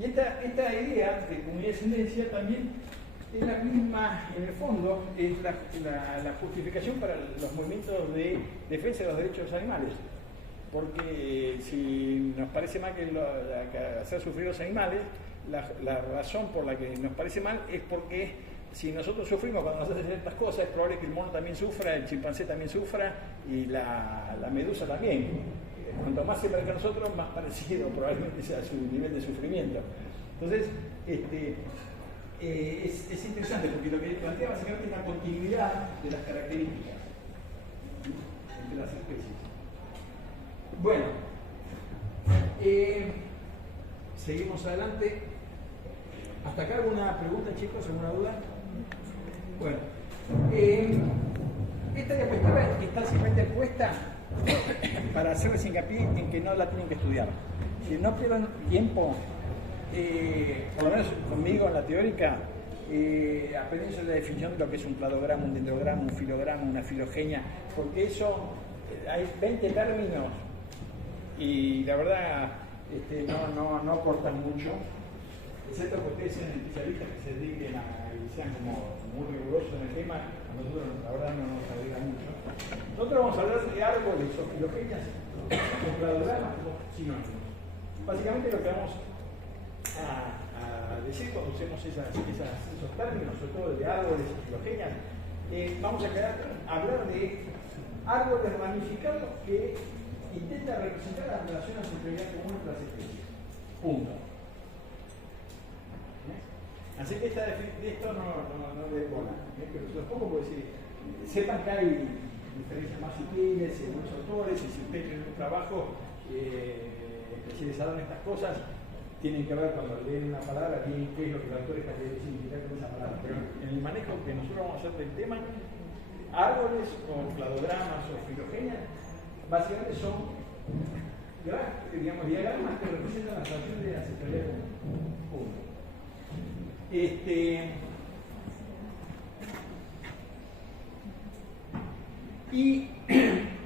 Y esta idea de comunidad de ascendencia también es la misma, en el fondo, es la justificación para los movimientos de defensa de los derechos de los animales. Porque si nos parece mal que hacer sufrir a los animales, la razón por la que nos parece mal es porque si nosotros sufrimos cuando nos hacen ciertas cosas, es probable que el mono también sufra, el chimpancé también sufra y la medusa también. Cuanto más se parezca a nosotros, más parecido probablemente sea su nivel de sufrimiento. Entonces, es interesante porque lo que plantea básicamente es la continuidad de las características entre las especies. Bueno, seguimos adelante. ¿Hasta acá alguna pregunta, chicos? ¿Alguna duda? Bueno, esta diapositiva está simplemente puesta para hacerles hincapié en que no la tienen que estudiar. Si no pierdan tiempo, por lo menos conmigo en la teórica, aprendiendo la definición de lo que es un cladograma, un dendrograma, un filograma, una filogenia, porque eso hay 20 términos y la verdad no cortan mucho, excepto que ustedes sean especialistas que se dediquen y sean como muy rigurosos en el tema. A nosotros la verdad no nos ayuda mucho. Nosotros vamos a hablar de árboles o filogenias con cladogramas como sinónimos. Básicamente lo que vamos a decir cuando usemos esos términos, sobre todo de árboles y filogenias, vamos a hablar de árboles ramificados que intentan representar las relaciones entre vida común entre las especies. Punto. Así que de esto no le bola, pero se los pongo porque sepan que hay diferencias más sutiles en muchos autores, y si ustedes tienen un trabajo especializado en estas cosas, tienen que ver cuando leen una palabra qué es lo que el autor está queriendo significar con esa palabra. Pero en el manejo que nosotros vamos a hacer del tema, árboles o cladogramas o filogenias, básicamente son diagramas que representan la relación de la ancestralidad común. Y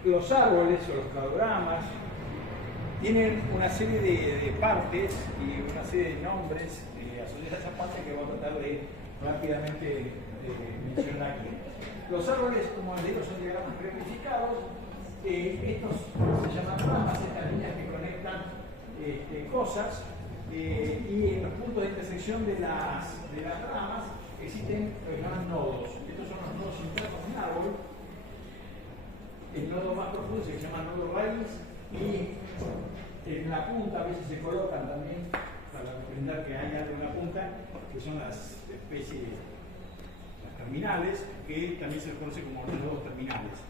los árboles o los cladogramas tienen una serie de partes y una serie de nombres asociadas a esas partes que voy a tratar de rápidamente mencionar aquí. Los árboles, como les digo, son diagramas ramificados. Estos se llaman ramas, estas líneas que conectan cosas. Y en los puntos de intersección de las ramas existen los llaman nodos. Estos son los nodos internos de un árbol. El nodo más profundo se llama nodo raíz, y en la punta a veces se colocan también para representar que hay algo en la punta, que son las especies, las terminales, que también se les conoce como los nodos terminales.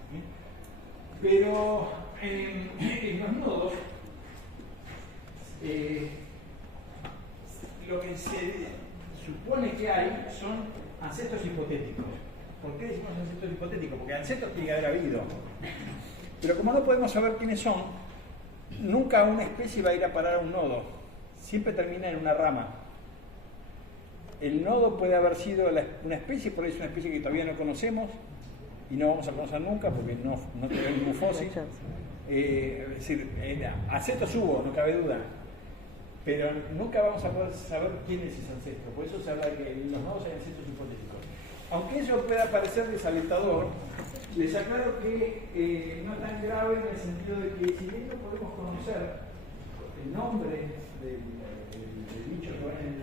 Pero en los nodos lo que se supone que hay son ancestros hipotéticos. ¿Por qué decimos ancestros hipotéticos? Porque ancestros tiene que haber habido. Pero como no podemos saber quiénes son, nunca una especie va a ir a parar a un nodo. Siempre termina en una rama. El nodo puede haber sido una especie, por eso es una especie que todavía no conocemos y no vamos a conocer nunca porque no tenemos ningún fósil. Es decir, ancestros hubo, no cabe duda. Pero nunca vamos a poder saber quién es ese ancestro. Por eso se habla de que en los nodos hay ancestros hipotéticos. Aunque eso pueda parecer desalentador, les aclaro que no es tan grave en el sentido de que si bien no podemos conocer el nombre del bicho que va en el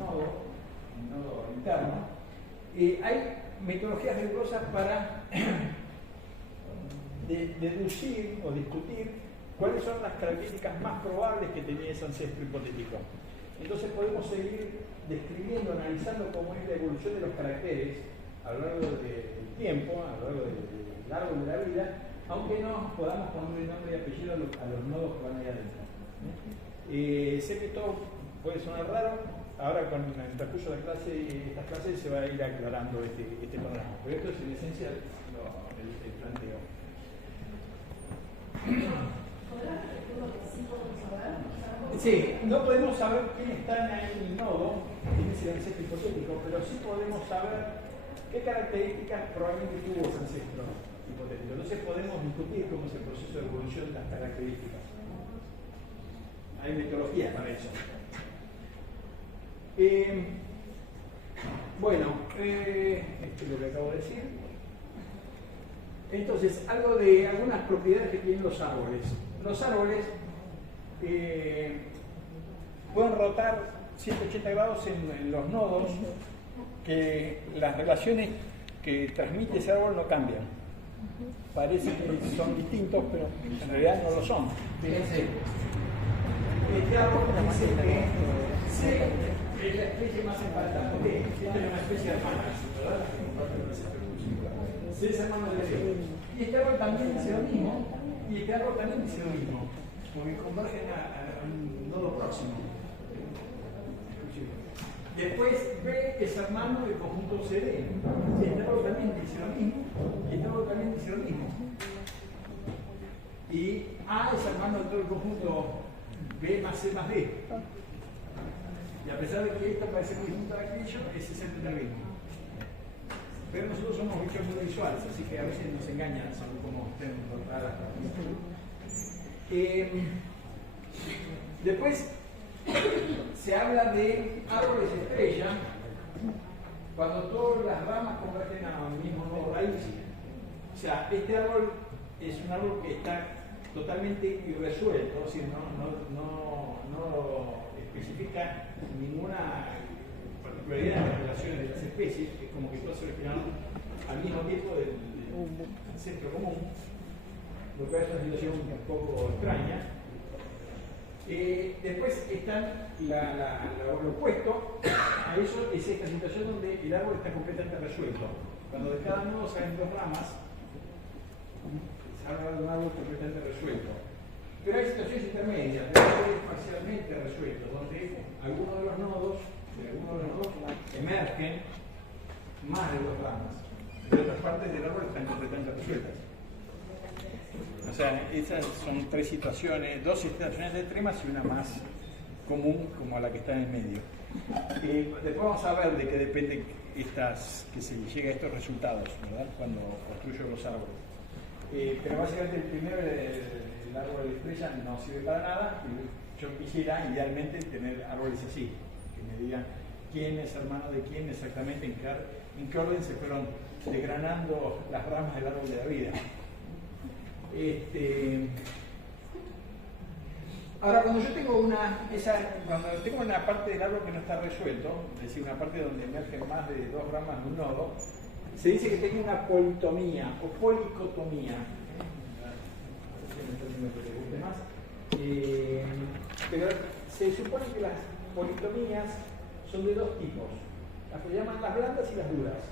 nodo interno, hay metodologías rigurosas para deducir o discutir cuáles son las características más probables que tenía ese ancestro hipotético. Entonces podemos seguir describiendo, analizando cómo es la evolución de los caracteres a lo largo del tiempo, a lo largo del árbol de la vida, aunque no podamos poner nombre y apellido a los nodos que van ahí adentro. Sé que esto puede sonar raro, ahora con el transcurso de estas clases se va a ir aclarando este panorama, pero esto es en esencia el planteo. Sí, no podemos saber quién está en el nodo, quién es el ancestro hipotético, pero sí podemos saber qué características probablemente tuvo ese ancestro hipotético. Entonces podemos discutir cómo es el proceso de evolución de las características. Hay metodologías para eso. Bueno, esto es lo que acabo de decir. Entonces, algunas propiedades que tienen los árboles. Los árboles pueden rotar 180 grados en los nodos, que las relaciones que transmite ese árbol no cambian. Parece que son distintos, pero en realidad no lo son. Fíjense, este árbol dice que C es la especie más emparentada con D. Esta es una especie hermana, ¿verdad? C es hermano de D. Y este árbol también dice lo mismo, y este árbol también dice lo mismo, porque convergen a un nodo próximo. Después B es hermano del conjunto CD. Y este árbol también dice lo mismo, y este árbol también dice lo mismo. Y A es hermano de todo el conjunto B más C más D. Y a pesar de que esto parece muy distinto a aquello, es exactamente lo mismo. Pero nosotros somos bichos muy visuales, así que a veces nos engañan sobre cómo estén rotadas. Después se habla de árboles estrella cuando todas las ramas convergen al mismo nodo raíz. O sea, este árbol es un árbol que está totalmente irresuelto, es decir, no especifica ninguna particularidad en las relaciones de las especies, es como que todos se refieren al mismo tiempo del centro común, lo que es una situación un poco extraña. Después está lo opuesto a eso, es esta situación donde el árbol está completamente resuelto. Cuando de cada nodo salen dos ramas, se habla de un árbol completamente resuelto. Pero hay situaciones intermedias, árboles parcialmente resueltos, donde algunos de los nodos emergen más de dos ramas. Y otras partes del árbol están completamente resueltas. O sea, esas son tres situaciones, dos situaciones extremas y una más común como la que está en el medio. Después vamos a ver de qué depende que se llegue a estos resultados, ¿verdad? Cuando construyo los árboles. Pero básicamente el primero, el árbol de estrella, no sirve para nada. Y yo quisiera idealmente tener árboles así, que me digan quién es hermano de quién exactamente, en qué orden se fueron desgranando las ramas del árbol de la vida. Ahora, cuando yo tengo una parte del árbol que no está resuelto, es decir, una parte donde emergen más de dos ramas de un nodo, se dice que tengo una politomía o policotomía. Pero se supone que las politomías son de dos tipos, las que se llaman las blandas y las duras.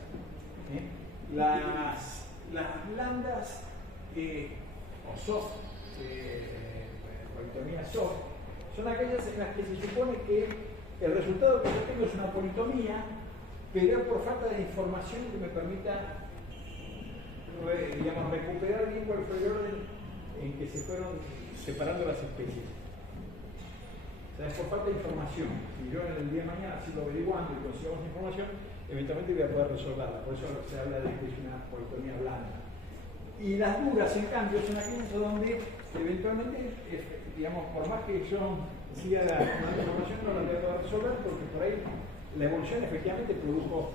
Las blandas o soft, politomía soft, son aquellas en las que se supone que el resultado que yo tengo es una politomía, pero por falta de información que me permita recuperar bien cuál fue el orden en que se fueron separando las especies. O sea, es por falta de información. Si yo en el día de mañana sigo averiguando y consigo más información, eventualmente voy a poder resolverla. Por eso se habla de que es una politomía blanda. Y las duras, en cambio, son aquellas donde eventualmente, por más que yo siga la información, no la voy a poder resolver porque por ahí la evolución efectivamente produjo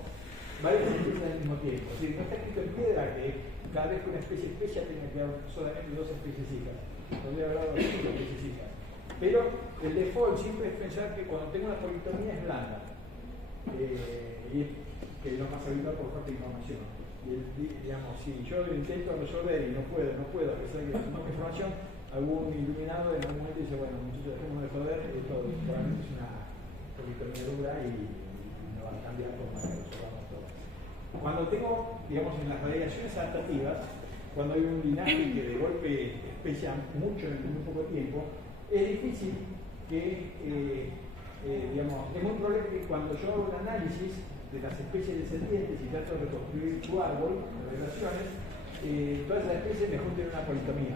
varias especies al mismo tiempo. Es decir, no está escrito en piedra que cada vez que una especie tenga que haber solamente dos especies hijas. Podría haber hablado de cinco especies hijas. Pero el default siempre es pensar que cuando tengo una politomía es blanda. Y es que es lo más habitual por falta de información. Y si yo intento resolver y no puedo, a pesar de que tengo información, algún iluminado en algún momento dice, bueno, muchachos, dejemos de joder, esto probablemente es una politomía dura y no va a cambiar por más que resolvamos todo. Cuando tengo, en las radiaciones adaptativas, cuando hay un linaje que de golpe especia mucho en muy poco tiempo, es difícil que, es muy probable que cuando yo hago un análisis de las especies descendientes y trato de reconstruir su árbol de relaciones, todas las especies me junten una politomía.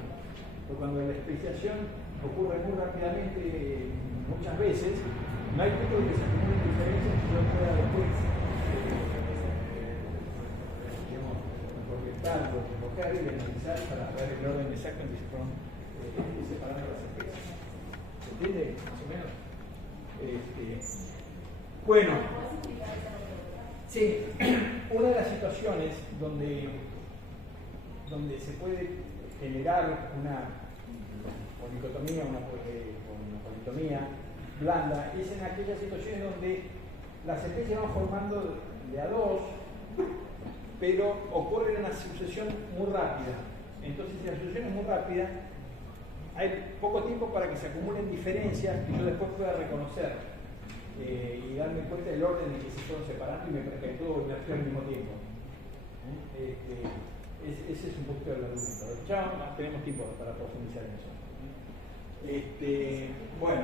Porque cuando la especiación ocurre muy rápidamente, muchas veces, no hay tiempo de que se acumulen diferencias que yo pueda después orquestar, recoger y analizar para ver el orden exacto en que se fueron separando las especies. ¿Se entiende? Más o menos. Bueno. Sí, una de las situaciones donde se puede generar una policotomía, una politomía blanda, es en aquellas situaciones donde las especies van formando de a dos, pero ocurre una sucesión muy rápida. Entonces, si la sucesión es muy rápida, hay poco tiempo para que se acumulen diferencias que yo después pueda reconocer. Y darme cuenta del orden en que se fueron separando y me perpetúo inmersión al mismo tiempo. Ese es un poquito del argumento. Ya tenemos tiempo para profundizar en eso. Bueno.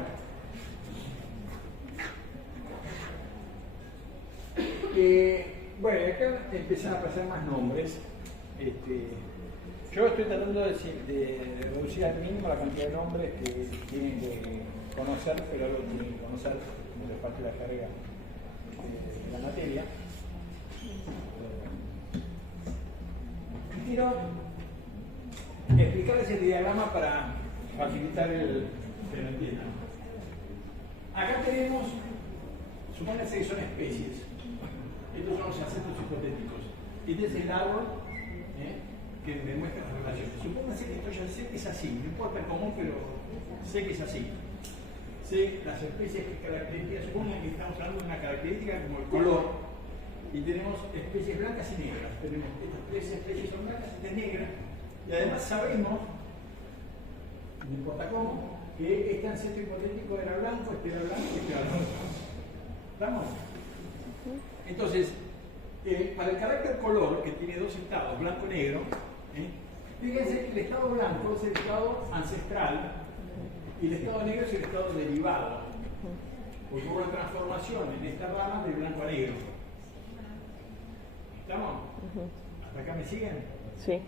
Bueno, acá empiezan a aparecer más nombres. Yo estoy tratando de reducir al mínimo la cantidad de nombres que tienen que conocer, pero algo tienen que conocer de parte de la carga de la materia. Quiero explicarles el diagrama para facilitar que lo entiendan. acá tenemos, supónganse que son especies. Estos son los acentos hipotéticos. Este es el árbol que demuestra las relaciones. Supónganse que esto ya sé que es así, no importa cómo, pero sé que es así. Sé las especies que características, supongan que estamos hablando de una característica como el color, y tenemos especies blancas y negras. Tenemos estas tres especies son blancas y esta es negra, y además sabemos, no importa cómo, que este ancestro hipotético era blanco, este era blanco y este era blanco. ¿Estamos? Entonces, para el carácter color, que tiene dos estados, blanco y negro, fíjense que el estado blanco es el estado ancestral y el estado negro es el estado derivado, porque hubo una transformación en esta rama de blanco a negro. ¿Estamos? ¿Hasta acá me siguen? Sí.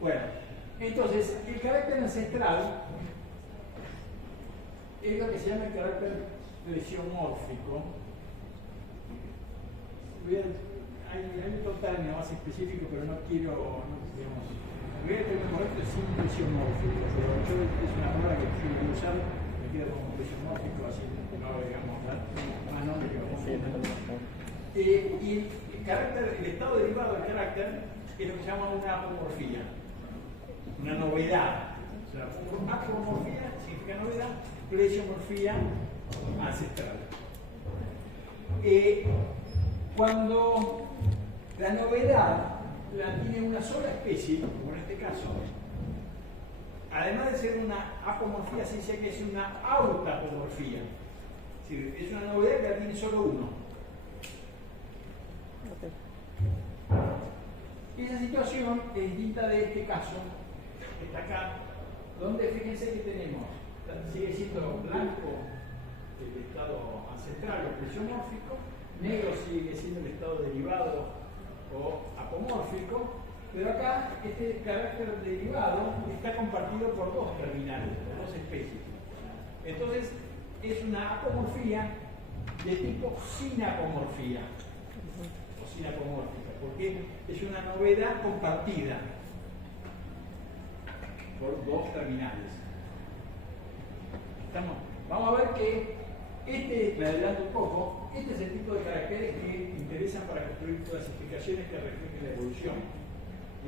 Bueno, entonces, el carácter ancestral es lo que se llama el carácter plesiomórfico. Hay otro término más específico, pero no quiero, digamos, voy a tener correcto sin plesiomórfico, pero yo es una palabra que yo voy a usar, me queda como plesiomórfico, así no digamos más nombre que vamos a y el carácter, el estado derivado del carácter es lo que se llama una apomorfía, una novedad. O sea, apomorfía significa novedad, plesiomorfía ancestral. Cuando la novedad la tiene una sola especie, como en este caso, además de ser una apomorfía, se dice que es una autapomorfía. Es decir, es una novedad que la tiene solo uno. Esa situación es distinta de este caso, que está acá, donde fíjense que tenemos, sigue siendo blanco el estado ancestral o plesiomórfico, negro sigue siendo el estado derivado o apomórfico, pero acá este carácter derivado está compartido por dos terminales, por dos especies. Entonces es una apomorfía de tipo sinapomorfía o sinapomórfica, porque es una novedad compartida por dos terminales. Vamos a ver que me adelanto un poco, este es el tipo de caracteres que interesan para construir clasificaciones que reflejen la evolución.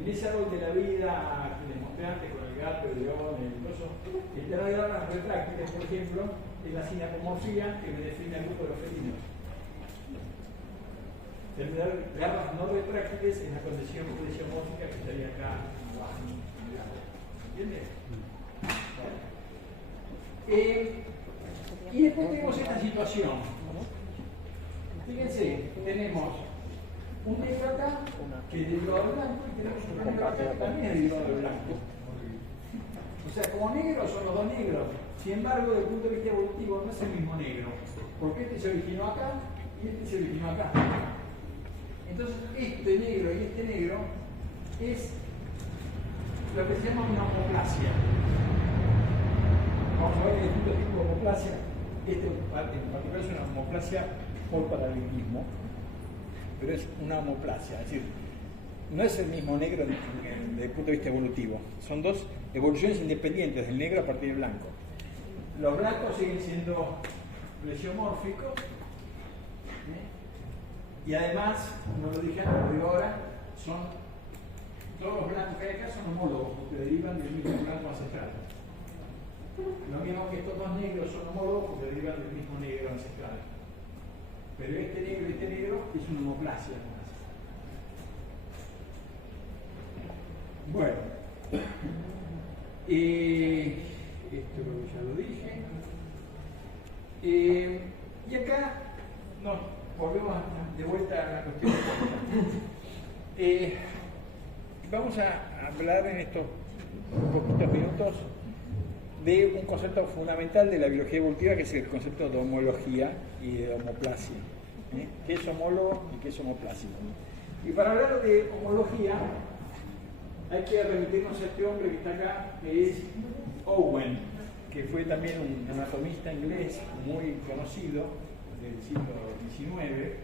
En ese árbol de la vida que les mostré antes con el gato, el león, el coso, el terreno de garras retráctiles, por ejemplo, es la sinapomorfía que me define al grupo de los felinos. Terminar garras no retráctiles en la condición plesiomórfica que estaría acá abajo. ¿Entiendes? Y después tenemos esta situación. Fíjense, tenemos un negro acá que es derivado de blanco y tenemos otro negro acá que también es derivado de blanco. O sea, como negros son los dos negros. Sin embargo, desde el punto de vista evolutivo no es el mismo negro, porque este se originó acá y este se originó acá. Entonces, este negro y este negro es lo que se llama una homoplasia. Vamos a ver el distintos tipos de homoplasia. Este en particular es una homoplasia por paralelismo, pero es una homoplasia, es decir, no es el mismo negro desde el punto de vista evolutivo. Son dos evoluciones independientes del negro a partir del blanco. Los blancos siguen siendo plesiomórficos, y además, como lo dije antes, pero ahora son todos los blancos que hay acá son homólogos, porque derivan del mismo blanco ancestral. Lo mismo que estos dos negros son homólogos porque derivan del mismo negro ancestral. Pero este negro y este negro es una homoplasia. Bueno, esto creo que ya lo dije. Y acá volvemos de vuelta a la cuestión de vamos a hablar en estos poquitos minutos de un concepto fundamental de la biología evolutiva, que es el concepto de homología y de homoplasia. ¿Qué es homólogo y qué es homoplasia? Y para hablar de homología hay que remitirnos a este hombre que está acá, que es Owen, que fue también un anatomista inglés muy conocido del siglo XIX,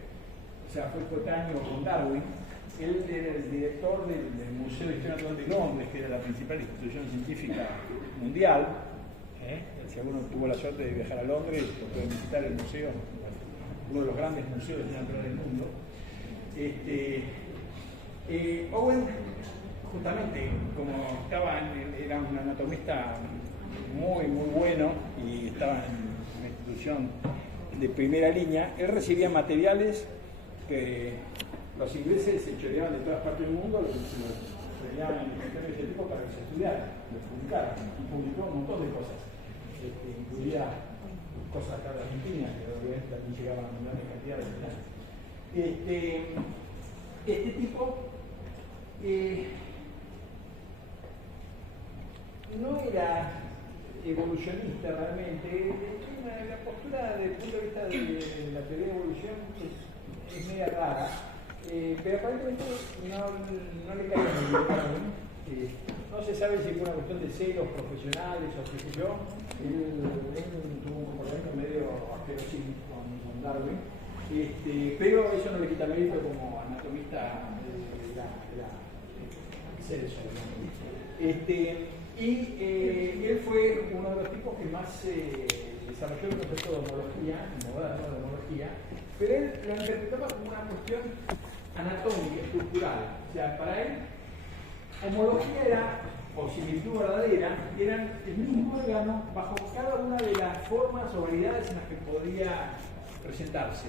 o sea, fue coetáneo con Darwin. Él era el director del Museo de Historia Natural de Londres, que era la principal institución científica mundial, del si alguno tuvo la suerte de viajar a Londres, lo pueden visitar el museo, uno de los grandes museos de ciencia natural del mundo. Owen, justamente, como era un anatomista muy bueno y estaba en una institución de primera línea, él recibía materiales que los ingleses se choreaban de todas partes del mundo, los enviaban en de ese tipo para que se estudiaran, los publicaran, y publicó un montón de cosas, incluía cosas acá de Argentina, que obviamente también llegaban a grandes cantidades de años. Este tipo no era evolucionista realmente. La postura desde el punto de vista de la teoría de evolución es media rara, pero aparentemente no le caía muy bien a Darwin. No se sabe si fue una cuestión de celos profesionales o qué sé yo. Él tuvo un comportamiento medio asquerosín con Darwin, pero eso no le quita mérito como anatomista de la seres humanos. Y él fue uno de los tipos que más desarrolló el concepto de homología, moderno de homología, pero él lo interpretaba como una cuestión anatómica, estructural. O sea, para él, homología era, o similitud verdadera, eran el mismo órgano bajo cada una de las formas o variedades en las que podría presentarse.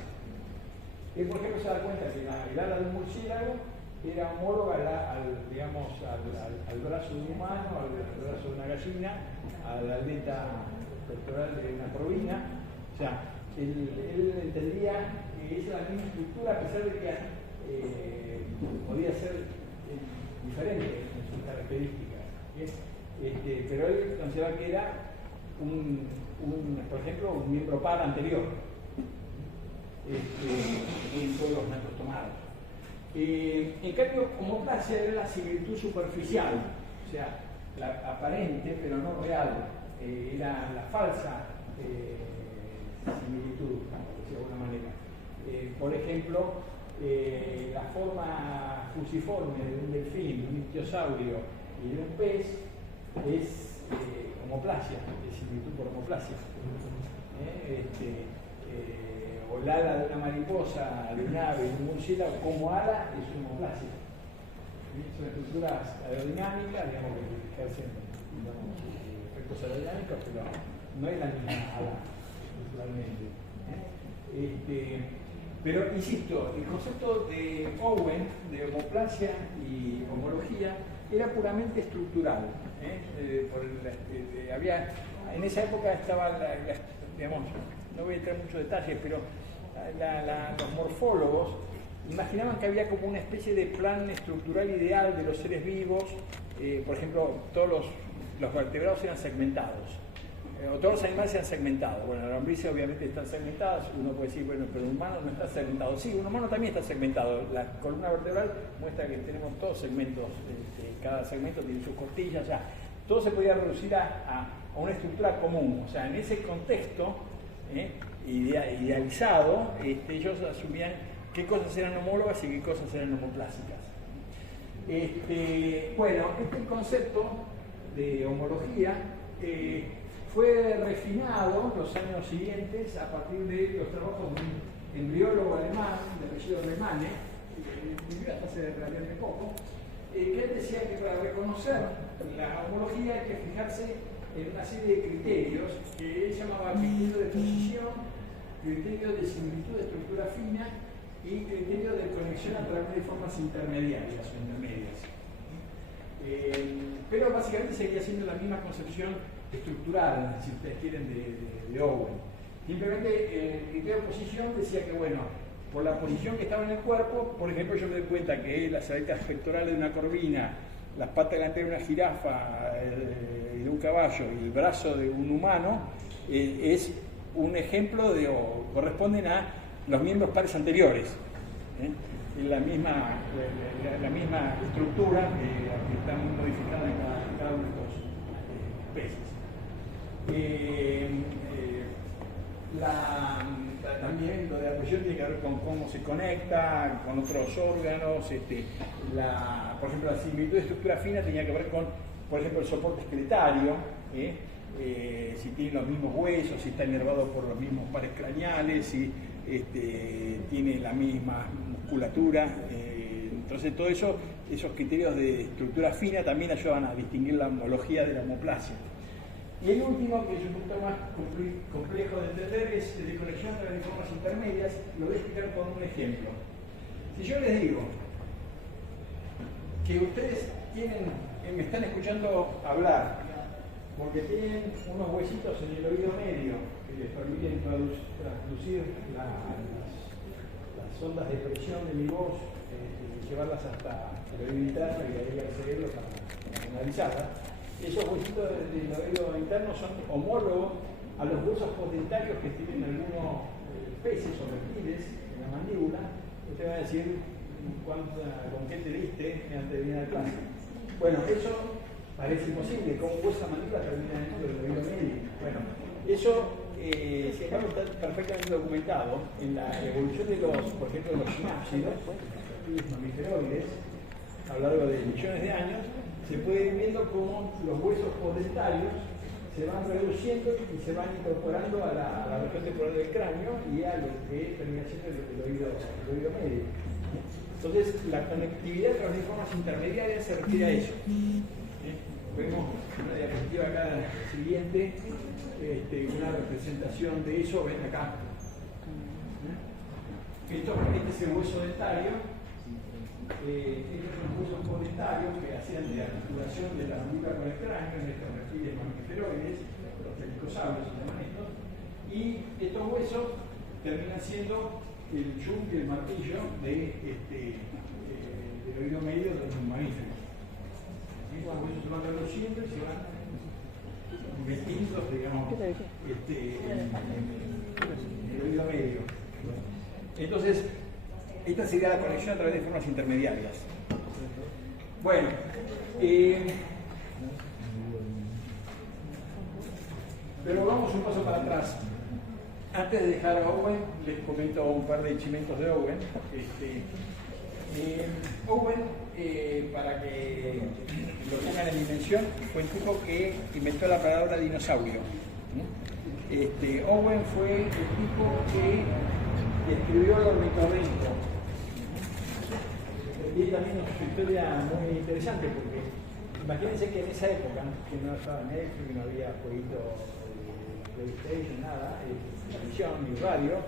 Él, por ejemplo, se da cuenta que el ala de un murciélago era homóloga al brazo de un humano, al brazo de una gallina, a la aleta pectoral de una corvina. O sea, él entendía que esa era la misma estructura, a pesar de que podía ser diferente en sus características. Pero él consideraba que era por ejemplo, un miembro par anterior en todos los metros tomados. En cambio, homoplasia era la similitud superficial, o sea, la aparente pero no real, era la falsa similitud, de alguna manera. Por ejemplo, la forma fusiforme de un delfín, de un ictiosaurio y de un pez es homoplasia, es similitud por homoplasia. O el ala de una mariposa, de un ave, de un murciélago, como ala es homoplasia. Son estructuras aerodinámicas, digamos que hacen efectos aerodinámicos, pero no es la misma ala, naturalmente. Pero insisto, el concepto de Owen, de homoplasia y homología, era puramente estructural. En esa época estaba, digamos, no voy a entrar en muchos detalles, pero los morfólogos imaginaban que había como una especie de plan estructural ideal de los seres vivos. Por ejemplo, todos los vertebrados eran segmentados, o todos los animales eran segmentados. Bueno, las lombrices obviamente están segmentadas. Uno puede decir, bueno, pero un humano no está segmentado. Sí, un humano también está segmentado. La columna vertebral muestra que tenemos todos segmentos, cada segmento tiene sus costillas, o sea, todo se podía reducir a una estructura común. O sea, en ese contexto idealizado, ellos asumían qué cosas eran homólogas y qué cosas eran homoplásicas. Bueno, este concepto de homología fue refinado en los años siguientes a partir de los trabajos de un embriólogo alemán, de apellido Remane, que vivió hasta hace relativamente poco, que él decía que para reconocer la homología hay que fijarse en una serie de criterios que él llamaba criterio de posición, criterio de similitud de estructura fina y criterio de conexión a través de formas intermediarias o intermedias. Pero básicamente seguía siendo la misma concepción estructural, si ustedes quieren, de Owen. Simplemente el criterio de posición decía que, bueno, por la posición que estaba en el cuerpo, por ejemplo, yo me doy cuenta que las aletas pectorales de una corvina, las patas delanteras de una jirafa y de un caballo y el brazo de un humano es un ejemplo o corresponden a los miembros pares anteriores. La misma estructura que está modificada en cada uno de estos especies. También lo de la presión tiene que ver con cómo se conecta con otros órganos. Por ejemplo, la similitud de estructura fina tenía que ver con, por ejemplo, el soporte esqueletario. si tiene los mismos huesos, si está inervado por los mismos pares craneales, si tiene la misma musculatura. Entonces todo eso, esos criterios de estructura fina también ayudan a distinguir la homología de la homoplasia. Y el último, que es un poquito más complejo de entender, es el de conexión entre las formas intermedias. Lo voy a explicar con un ejemplo. Si yo les digo que ustedes me están escuchando hablar porque tienen unos huesitos en el oído medio que les permiten traducir las ondas de presión de mi voz, llevarlas hasta el oído interno y de ahí al cerebro para analizarlas. Esos huesitos del oído interno son homólogos a los huesos postdentarios que tienen algunos peces o reptiles en la mandíbula. Usted va a decir con qué te diste antes de venir a clase. Bueno, eso parece imposible, como un hueso de mandíbula termina dentro del oído medio. Bueno, eso sin embargo está perfectamente documentado en la evolución de los, por ejemplo, de los sinápsidos, los mamíferoides, a lo largo de millones de años. Se puede ir viendo cómo los huesos postdentarios se van reduciendo y se van incorporando a la región temporal del cráneo y a lo que termina siendo el oído medio. Entonces, la conectividad entre las formas intermediarias se refiere a eso. Vemos una diapositiva acá siguiente, una representación de eso, ven acá. Este es el hueso dentario. Estos son los huesos postdentarios que hacían de articulación de la mandíbula con el cráneo, en estos reptiles mamíferoides, los pelicosaurios se llaman estos, y estos huesos terminan siendo el yunque, el martillo del oído medio de los mamíferos. Los huesos se van reduciendo y se van metiendo, digamos, en el oído medio. Entonces, esta sería la conexión a través de formas intermediarias. Bueno, pero vamos un paso para atrás. Antes de dejar a Owen, les comento un par de chimentos de Owen. Owen, para que lo pongan en dimensión, fue el tipo que inventó la palabra dinosaurio. Owen fue el tipo que escribió el ornitorrinco. Y también es una historia muy interesante porque imagínense que en esa época, que no estaba Netflix, que no había jueguito PlayStation, nada, televisión ni radio,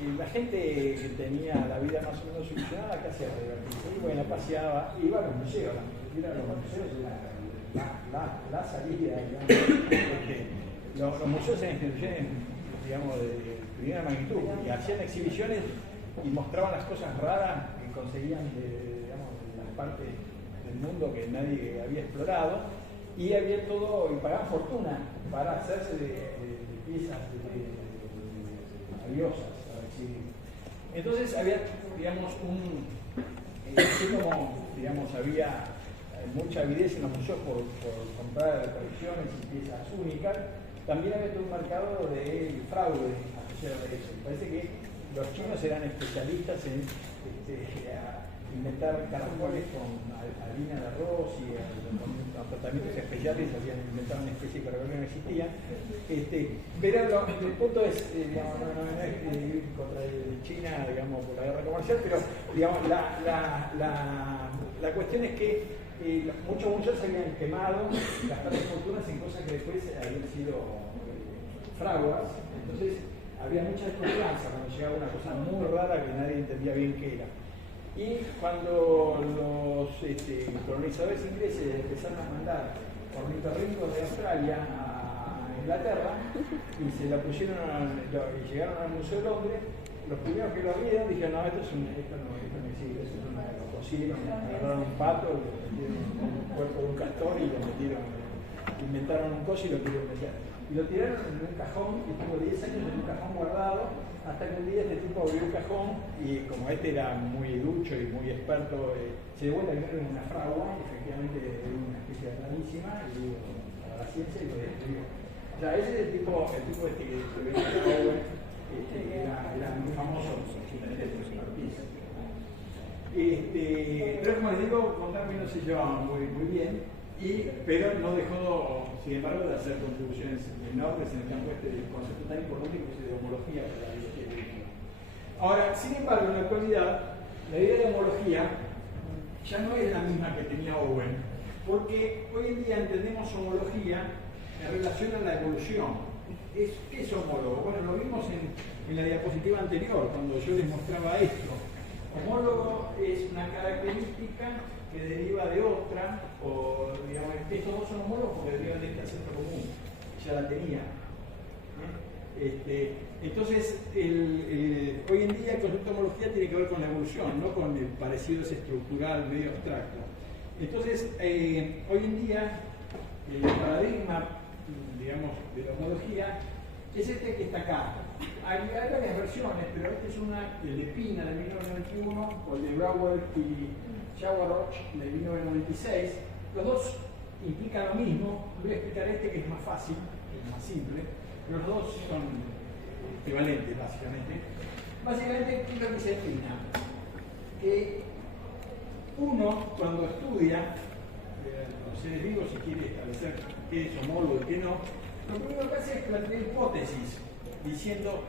y la gente que tenía la vida más o menos solucionada, ¿qué hacía? Y bueno, paseaba, iba a los museos, los museos era la salida, digamos, los museos eran instituciones, digamos, de primera magnitud, y hacían exhibiciones y mostraban las cosas raras que conseguían de las partes del mundo que nadie había explorado, y había todo, y pagaban fortuna para hacerse de piezas valiosas para exhibir. Entonces había, digamos, así como, digamos, había mucha evidencia en los museos por comprar colecciones y piezas únicas, también había todo un mercado de fraude asociado a eso. Parece que los chinos eran especialistas en inventar caracoles con harina de arroz y con tratamientos especiales, inventaron una especie de caracoles que no existían. Pero el punto es, digamos, no es ir contra China, digamos, por la guerra comercial, pero digamos, la cuestión es que muchos se habían quemado, gastado fortunas en cosas que después habían sido fraudas. Entonces había mucha desconfianza cuando llegaba una cosa muy rara que nadie entendía bien qué era. Y cuando los colonizadores ingleses empezaron a mandar ornitorrincos de Australia a Inglaterra y se la pusieron y llegaron al Museo de Londres, los primeros que lo vieron dijeron: no, esto no existe, esto es lo cocieron, agarraron un pato, le metieron un cuerpo de un castor y lo metieron, inventaron un coso y lo querían meter. Y lo tiraron en un cajón y estuvo 10 años en un cajón guardado, hasta que un día este tipo abrió el cajón y como era muy ducho y muy experto, se dio cuenta que era una fragua, efectivamente era una especie rarísima, y digo, para la ciencia, y lo describió. O sea, ese es el tipo que era muy famoso en los artistas. Pero como les digo, con Darwin no se llevaban muy bien, pero no dejó sin embargo, de hacer contribuciones enormes en el campo del concepto tan importante que es de homología para la biología evolutiva. Ahora, sin embargo, en la actualidad, la idea de homología ya no es la misma que tenía Owen, porque hoy en día entendemos homología en relación a la evolución. ¿Qué es homólogo? Bueno, lo vimos en la diapositiva anterior, cuando yo les mostraba esto. Homólogo es una característica que deriva de otra, o digamos, estos dos son homólogos porque derivan de este ancestro común, ya la tenía. Entonces, hoy en día el concepto de homología tiene que ver con la evolución, no con el parecido ese estructural medio abstracto. Entonces, hoy en día el paradigma, digamos, de la homología es este que está acá. Hay varias versiones, pero esta es una, el de Pina de 1991 o el de Brouwer y Chawaroch de 1996. Los dos implican lo mismo. Voy a explicar este que es más fácil, que es más simple. Los dos son equivalentes, básicamente. Básicamente, ¿qué es lo que dice Pina? Que uno, cuando estudia, los seres vivos, si quiere establecer qué es homólogo y qué no, lo primero que hace es plantear hipótesis, diciendo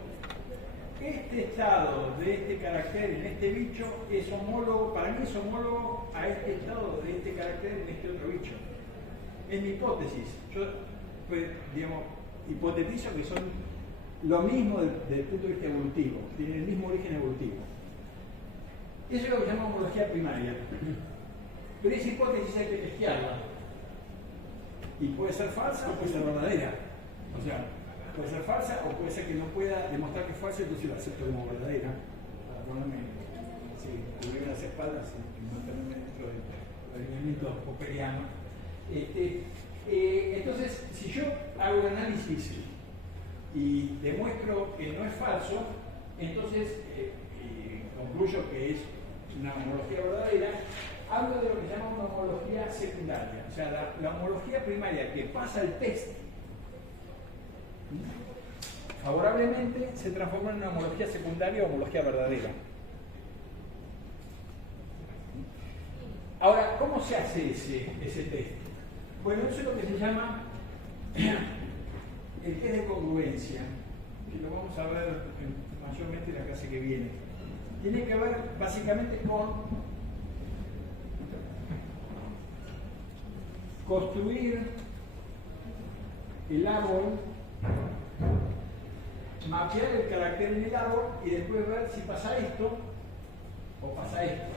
este estado de este carácter en este bicho es homólogo, para mí es homólogo a este estado de este carácter en este otro bicho. Es mi hipótesis. Yo, pues, digamos, hipotetizo que son lo mismo desde el punto de vista evolutivo, tienen el mismo origen evolutivo. Eso es lo que se llama homología primaria. Pero esa hipótesis hay que testearla. Y puede ser falsa o puede ser verdadera. O sea, puede ser falsa o puede ser que no pueda demostrar que es falsa, entonces la acepto como verdadera. Para ponerme, cubrir las espaldas y mantenerme dentro del alineamiento popperiano. Entonces, si yo hago un análisis y demuestro que no es falso, entonces concluyo que es una homología verdadera. Hablo de lo que se llama una homología secundaria, o sea, la homología primaria que pasa el test favorablemente se transforma en una homología secundaria o homología verdadera. Ahora, ¿cómo se hace ese test? Bueno, eso es lo que se llama el test de congruencia, que lo vamos a ver mayormente en la clase que viene. Tiene que ver básicamente con construir el árbol, mapear el carácter en el árbol y después ver si pasa esto o pasa esto.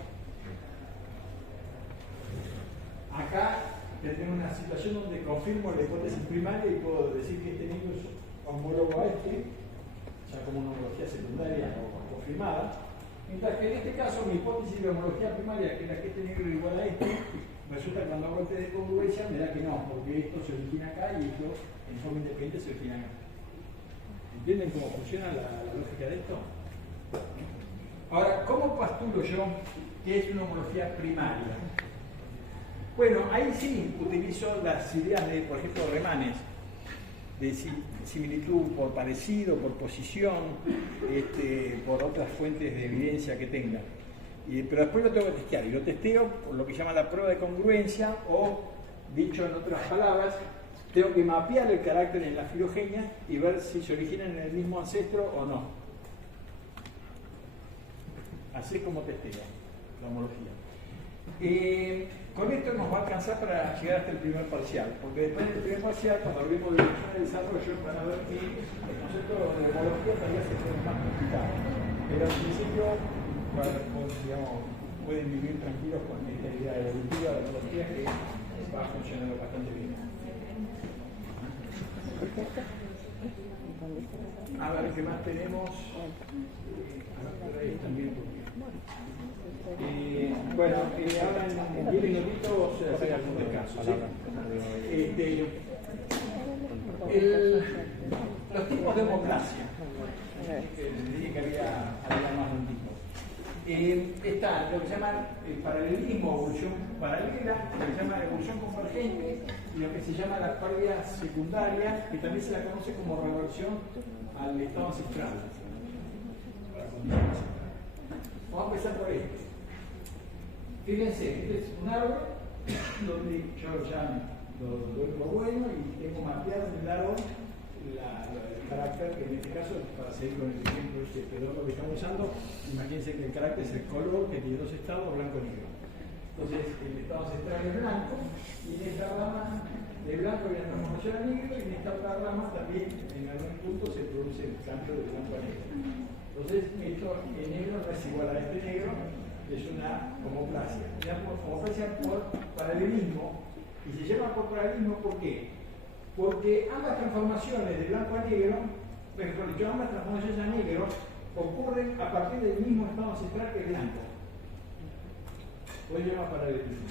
Acá tenemos una situación donde confirmo la hipótesis primaria y puedo decir que este niño es homólogo a este, ya como una homología secundaria o confirmada. Mientras que en este caso mi hipótesis de homología primaria, que era que este negro es igual a este, resulta que cuando hago el test de congruencia me da que no, porque esto se origina acá y esto en forma independiente se origina acá. ¿Entienden cómo funciona la lógica de esto? Ahora, ¿cómo postulo yo que es una homología primaria? Bueno, ahí sí utilizo las ideas de, por ejemplo, Remanes, de similitud por parecido, por posición, por otras fuentes de evidencia que tenga. Pero después lo tengo que testear, y lo testeo por lo que se llama la prueba de congruencia, o, dicho en otras palabras, tengo que mapear el carácter en la filogenia y ver si se originan en el mismo ancestro o no. Así es como testeo la homología. Con esto nos va a alcanzar para llegar hasta el primer parcial, porque después del primer parcial, cuando hablemos de evolución y desarrollo, van a ver que el concepto de homología todavía se pone más complicado. Pero en principio, digamos, pueden vivir tranquilos con esta idea evolutiva de homología que va funcionando bastante bien. A ver qué más tenemos. Por ahí también. Bueno, ahora en 10 minutitos hacemos un descanso. ¿Sí? Los tipos de democracia, que les dije que había más de un tipo. Está lo que se llama el paralelismo, evolución paralela, lo que se llama evolución convergente, y lo que se llama la pérdida secundaria, que también se la conoce como reversión al estado ancestral. Vamos a empezar por esto. Fíjense, este es un árbol donde yo ya lo bueno y tengo mapeado en el lado el carácter, que en este caso, para seguir con el ejemplo pedorro que estamos usando, imagínense que el carácter es el color que tiene dos estados, blanco y negro. Entonces, el estado central es blanco y en esta rama de blanco hay una transformación a negro y en esta otra rama también en algún punto se produce el cambio de blanco a negro. Entonces, esto en negro no es igual a este negro, es una homoplasia. Una homoplasia por paralelismo, y se llama por paralelismo ¿por qué? Porque ambas transformaciones de blanco a negro, mejor dicho, ambas transformaciones a negro ocurren a partir del mismo estado ancestral que el blanco. Hoy se llama paralelismo.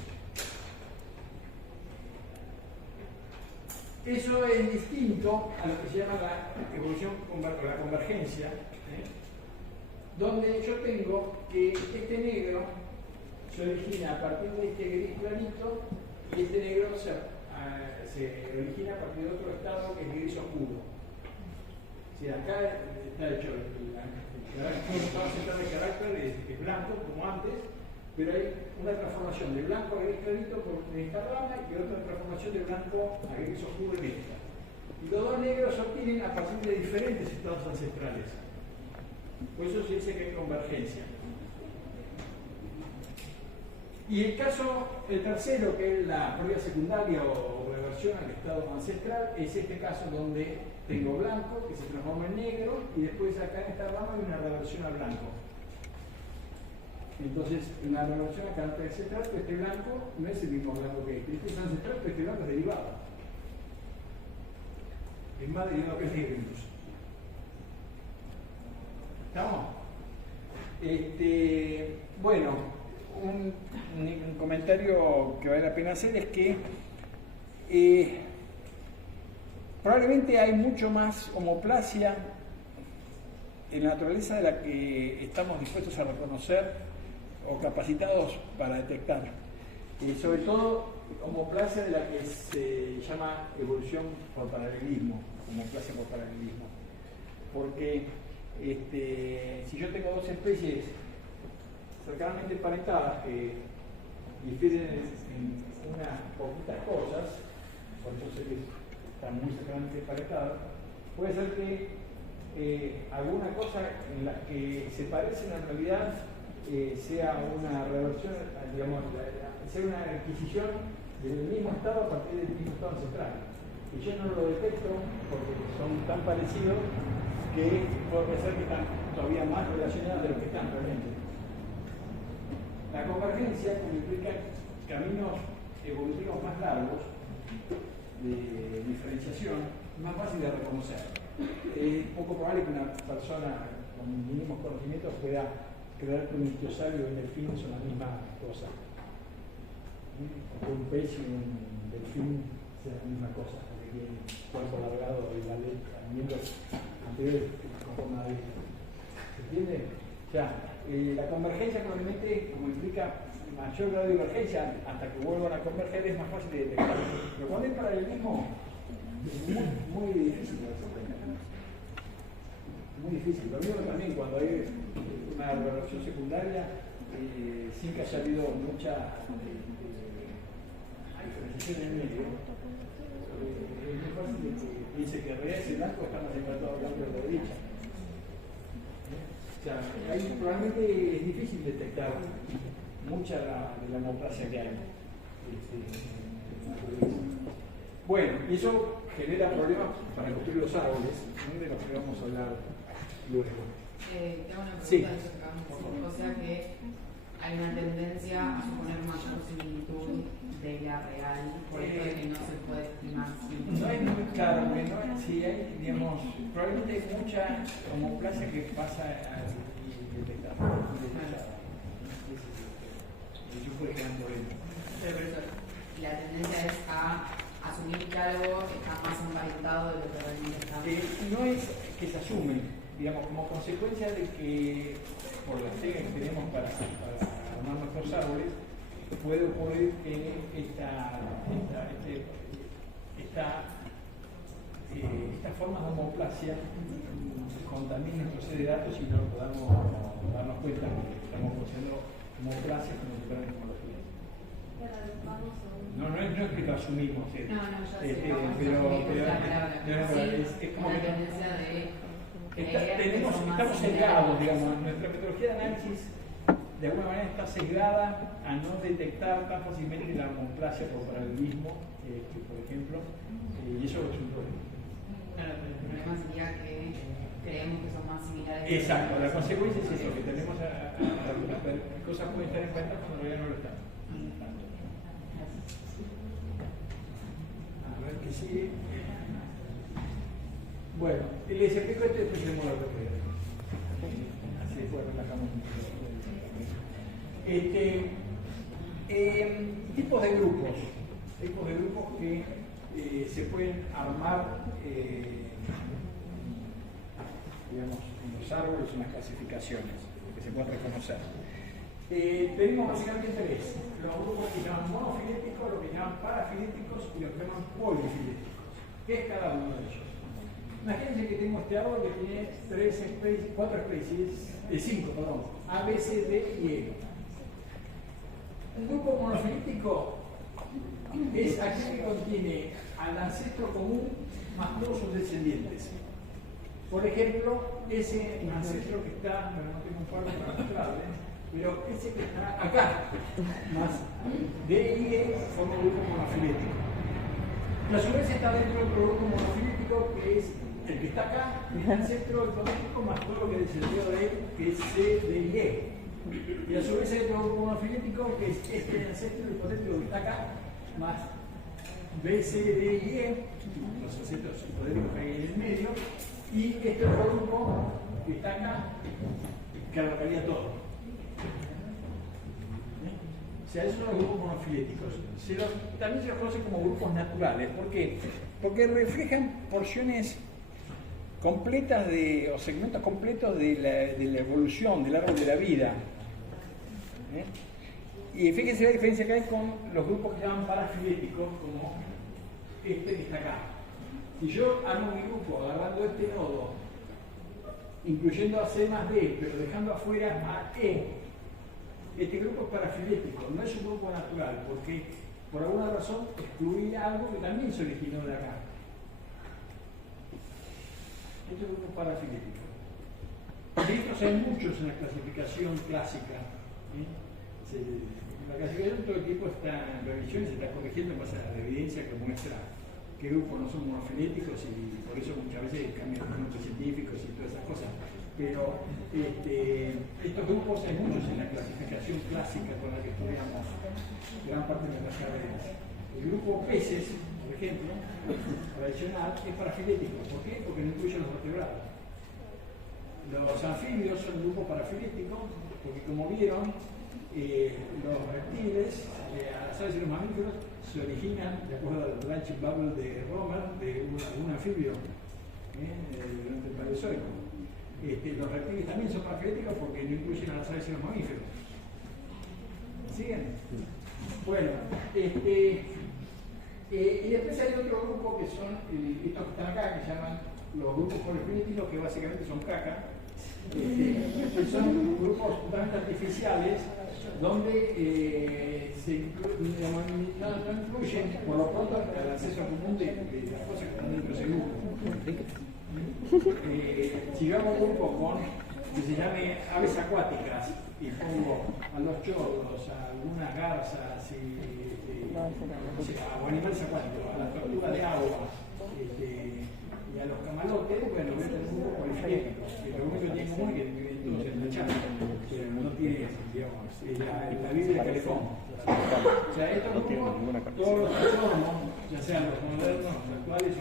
Eso es distinto a lo que se llama la evolución, la convergencia, donde yo tengo que este negro se origina a partir de este gris clarito y este negro se origina a partir de otro estado que es gris oscuro. Si acá está hecho el estado central de carácter es blanco como antes, pero hay una transformación de blanco a gris clarito en esta rama y otra transformación de blanco a gris oscuro en esta. Y los dos negros se obtienen a partir de diferentes estados ancestrales. Por eso se dice que hay convergencia. Y el tercero, que es la prueba secundaria o reversión al estado ancestral, es este caso donde tengo blanco que se transforma en negro y después acá en esta rama hay una reversión al blanco. Entonces, una reversión al carácter ancestral, pero este blanco no es el mismo blanco que este es ancestral, pero este blanco es derivado. Es más derivado que el negro incluso. ¿Estamos? Bueno, un comentario que vale la pena hacer es que probablemente hay mucho más homoplasia en la naturaleza de la que estamos dispuestos a reconocer o capacitados para detectar. Sobre todo homoplasia de la que se llama evolución por paralelismo, homoplasia por paralelismo. Porque si yo tengo dos especies cercanamente emparentadas que difieren en unas poquitas cosas, por eso sé que están muy cercanamente emparentadas, puede ser que alguna cosa en la que se parecen en realidad sea una reversión, digamos, sea una adquisición del mismo estado a partir del mismo estado ancestral. Y yo no lo detecto porque son tan parecidos que puede ser que están todavía más relacionados de lo que están realmente. La convergencia, como implica caminos evolutivos más largos de diferenciación, es más fácil de reconocer. Es poco probable que una persona con mínimos conocimientos pueda creer que un ictiosario y un delfín son la misma cosa. O que un pez y un delfín sean la misma cosa, porque tienen cuerpo alargado y la letra, miembros anteriores con forma de. ¿Se entiende? O sea, la convergencia probablemente, como implica mayor grado de divergencia, hasta que vuelvan a converger es más fácil de detectar. Pero cuando hay paralelismo, es muy difícil de detectar. Muy difícil. Lo mismo también cuando hay una reversión secundaria, sin que haya habido mucha diferenciación en el medio, es muy fácil de que piense que en realidad ese blanco está más empatado blanco de la derecha. O sea, ahí probablemente es difícil detectar mucha de la homoplasia que hay. Bueno, y eso genera problemas para construir los árboles, de los que vamos a hablar luego. Tengo una pregunta Sí. de eso que acabamos de decir. O sea que hay una tendencia a suponer mayor similitud de la real, por esto de que no se puede estimar si. No es muy claro, porque no es, si hay, digamos, probablemente hay mucha homoplasia que pasa a detectar. Yo por ejemplo, Pero la tendencia es a asumir que algo está más emparentado de lo que realmente está. no es que se asume, digamos, como consecuencia de que por las técnicas que tenemos para formar nuestros árboles, puede ocurrir que estas formas de homoplasia contaminen nuestro set de datos y no lo podamos darnos cuenta que estamos produciendo homoplasias como si fueran tecnologías. No es que lo asumimos. No, ya sé, pero la palabra. es como la que tendencia de estamos sesgados, digamos. Nuestra metodología de análisis de alguna manera está sesgada a no detectar tan fácilmente la homoplasia por paralelismo, por ejemplo, y eso es un problema. Claro, pero el problema sería que creemos que son más similares. Exacto, la consecuencia es eso, que tenemos cosas pueden estar en cuenta cuando en realidad no lo están. A ver qué sigue. Bueno, les explico esto y después tenemos la propiedad. Así después relajamos un poco. Tipos de grupos que se pueden armar digamos, en los árboles, en las clasificaciones, que se pueden reconocer. Tenemos básicamente tres: los grupos que llaman monofiléticos, los que llaman parafiléticos y los que llaman polifiléticos. ¿Qué es cada uno de ellos? Imagínense que tengo este árbol que tiene 5, A, B, C, D y E. Un grupo monofilítico es aquel que contiene al ancestro común más todos sus descendientes. Por ejemplo, ese ancestro que está, bueno, no tengo un cuadro para mostrarle, pero ese que está acá, más D y E, forma un grupo monofilético. Pero a su vez está dentro de otro grupo monofilítico que es el que está acá, el ancestro hipotético más todo lo que descendió de él, que es C, D y E. Y a su vez hay otro grupo monofilético que es este ancestro hipotético que está acá, más B, C, D y E, los ancestros hipotéticos que hay en el medio, y este otro grupo que está acá, que abarcaría todo. O sea, esos son los grupos monofiléticos. También se los conoce como grupos naturales. ¿Por qué? Porque reflejan porciones completas o segmentos completos de la evolución del árbol de la vida. Y fíjense la diferencia que hay con los grupos que se llaman parafiléticos, como este que está acá. Si yo armo mi grupo agarrando este nodo, incluyendo a C más D, pero dejando afuera a E, este grupo es parafilético, no es un grupo natural, porque por alguna razón excluí algo que también se originó de acá. Este es un grupo parafilético. De estos hay muchos en la clasificación clásica. La clasificación todo el tiempo está en revisión y se está corrigiendo en base a la evidencia que muestra qué grupos no son monofiléticos y por eso muchas veces cambian los nombres científicos y todas esas cosas. Pero estos grupos hay muchos en la clasificación clásica con la que estudiamos gran parte de nuestras carreras. El grupo peces, por ejemplo, tradicional, es parafilético. ¿Por qué? Porque no incluye los vertebrados. Los anfibios son un grupo parafilético porque, como vieron, los reptiles, a las aves y los mamíferos, se originan, de acuerdo al branching bubble de Romer, de un anfibio durante el Paleozoico. Los reptiles también son parafiléticos porque no incluyen a las aves y los mamíferos. ¿Siguen? Bueno, y después hay otro grupo que son estos que están acá, que se llaman los grupos polifiléticos, que básicamente son caca, que son grupos totalmente artificiales, donde no incluyen, por lo pronto, el acceso común de las cosas que están dentro de ese grupo. Si yo hago un grupo que se llame aves acuáticas y pongo a los chorros, a algunas garzas o animales acuáticos, a las tortugas de agua y a los camalotes, bueno, voy a tener un grupo polifilético. Lo único que tiene en común es que viven todos en la chapa, pero no tiene, digamos, la Biblia de teléfono. O sea, estos grupos, todos los taxónomos, ya sean los modernos, los actuales o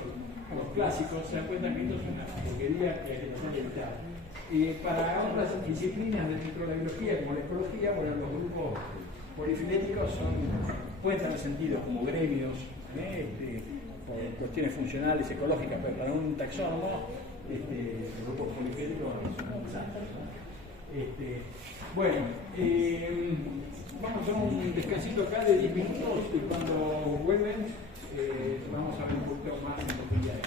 los clásicos, se dan cuenta que esto es una porquería que hay que evitar. Para otras disciplinas dentro de la biología, como la ecología, bueno, los grupos polifiléticos pueden tener sentido como gremios, por cuestiones funcionales, ecológicas, pero para un taxónomo, los grupos polifiléticos son exactos. Bueno, vamos a hacer un descansito acá de 10 minutos y cuando vuelven vamos a ver un poquito más en profundidad.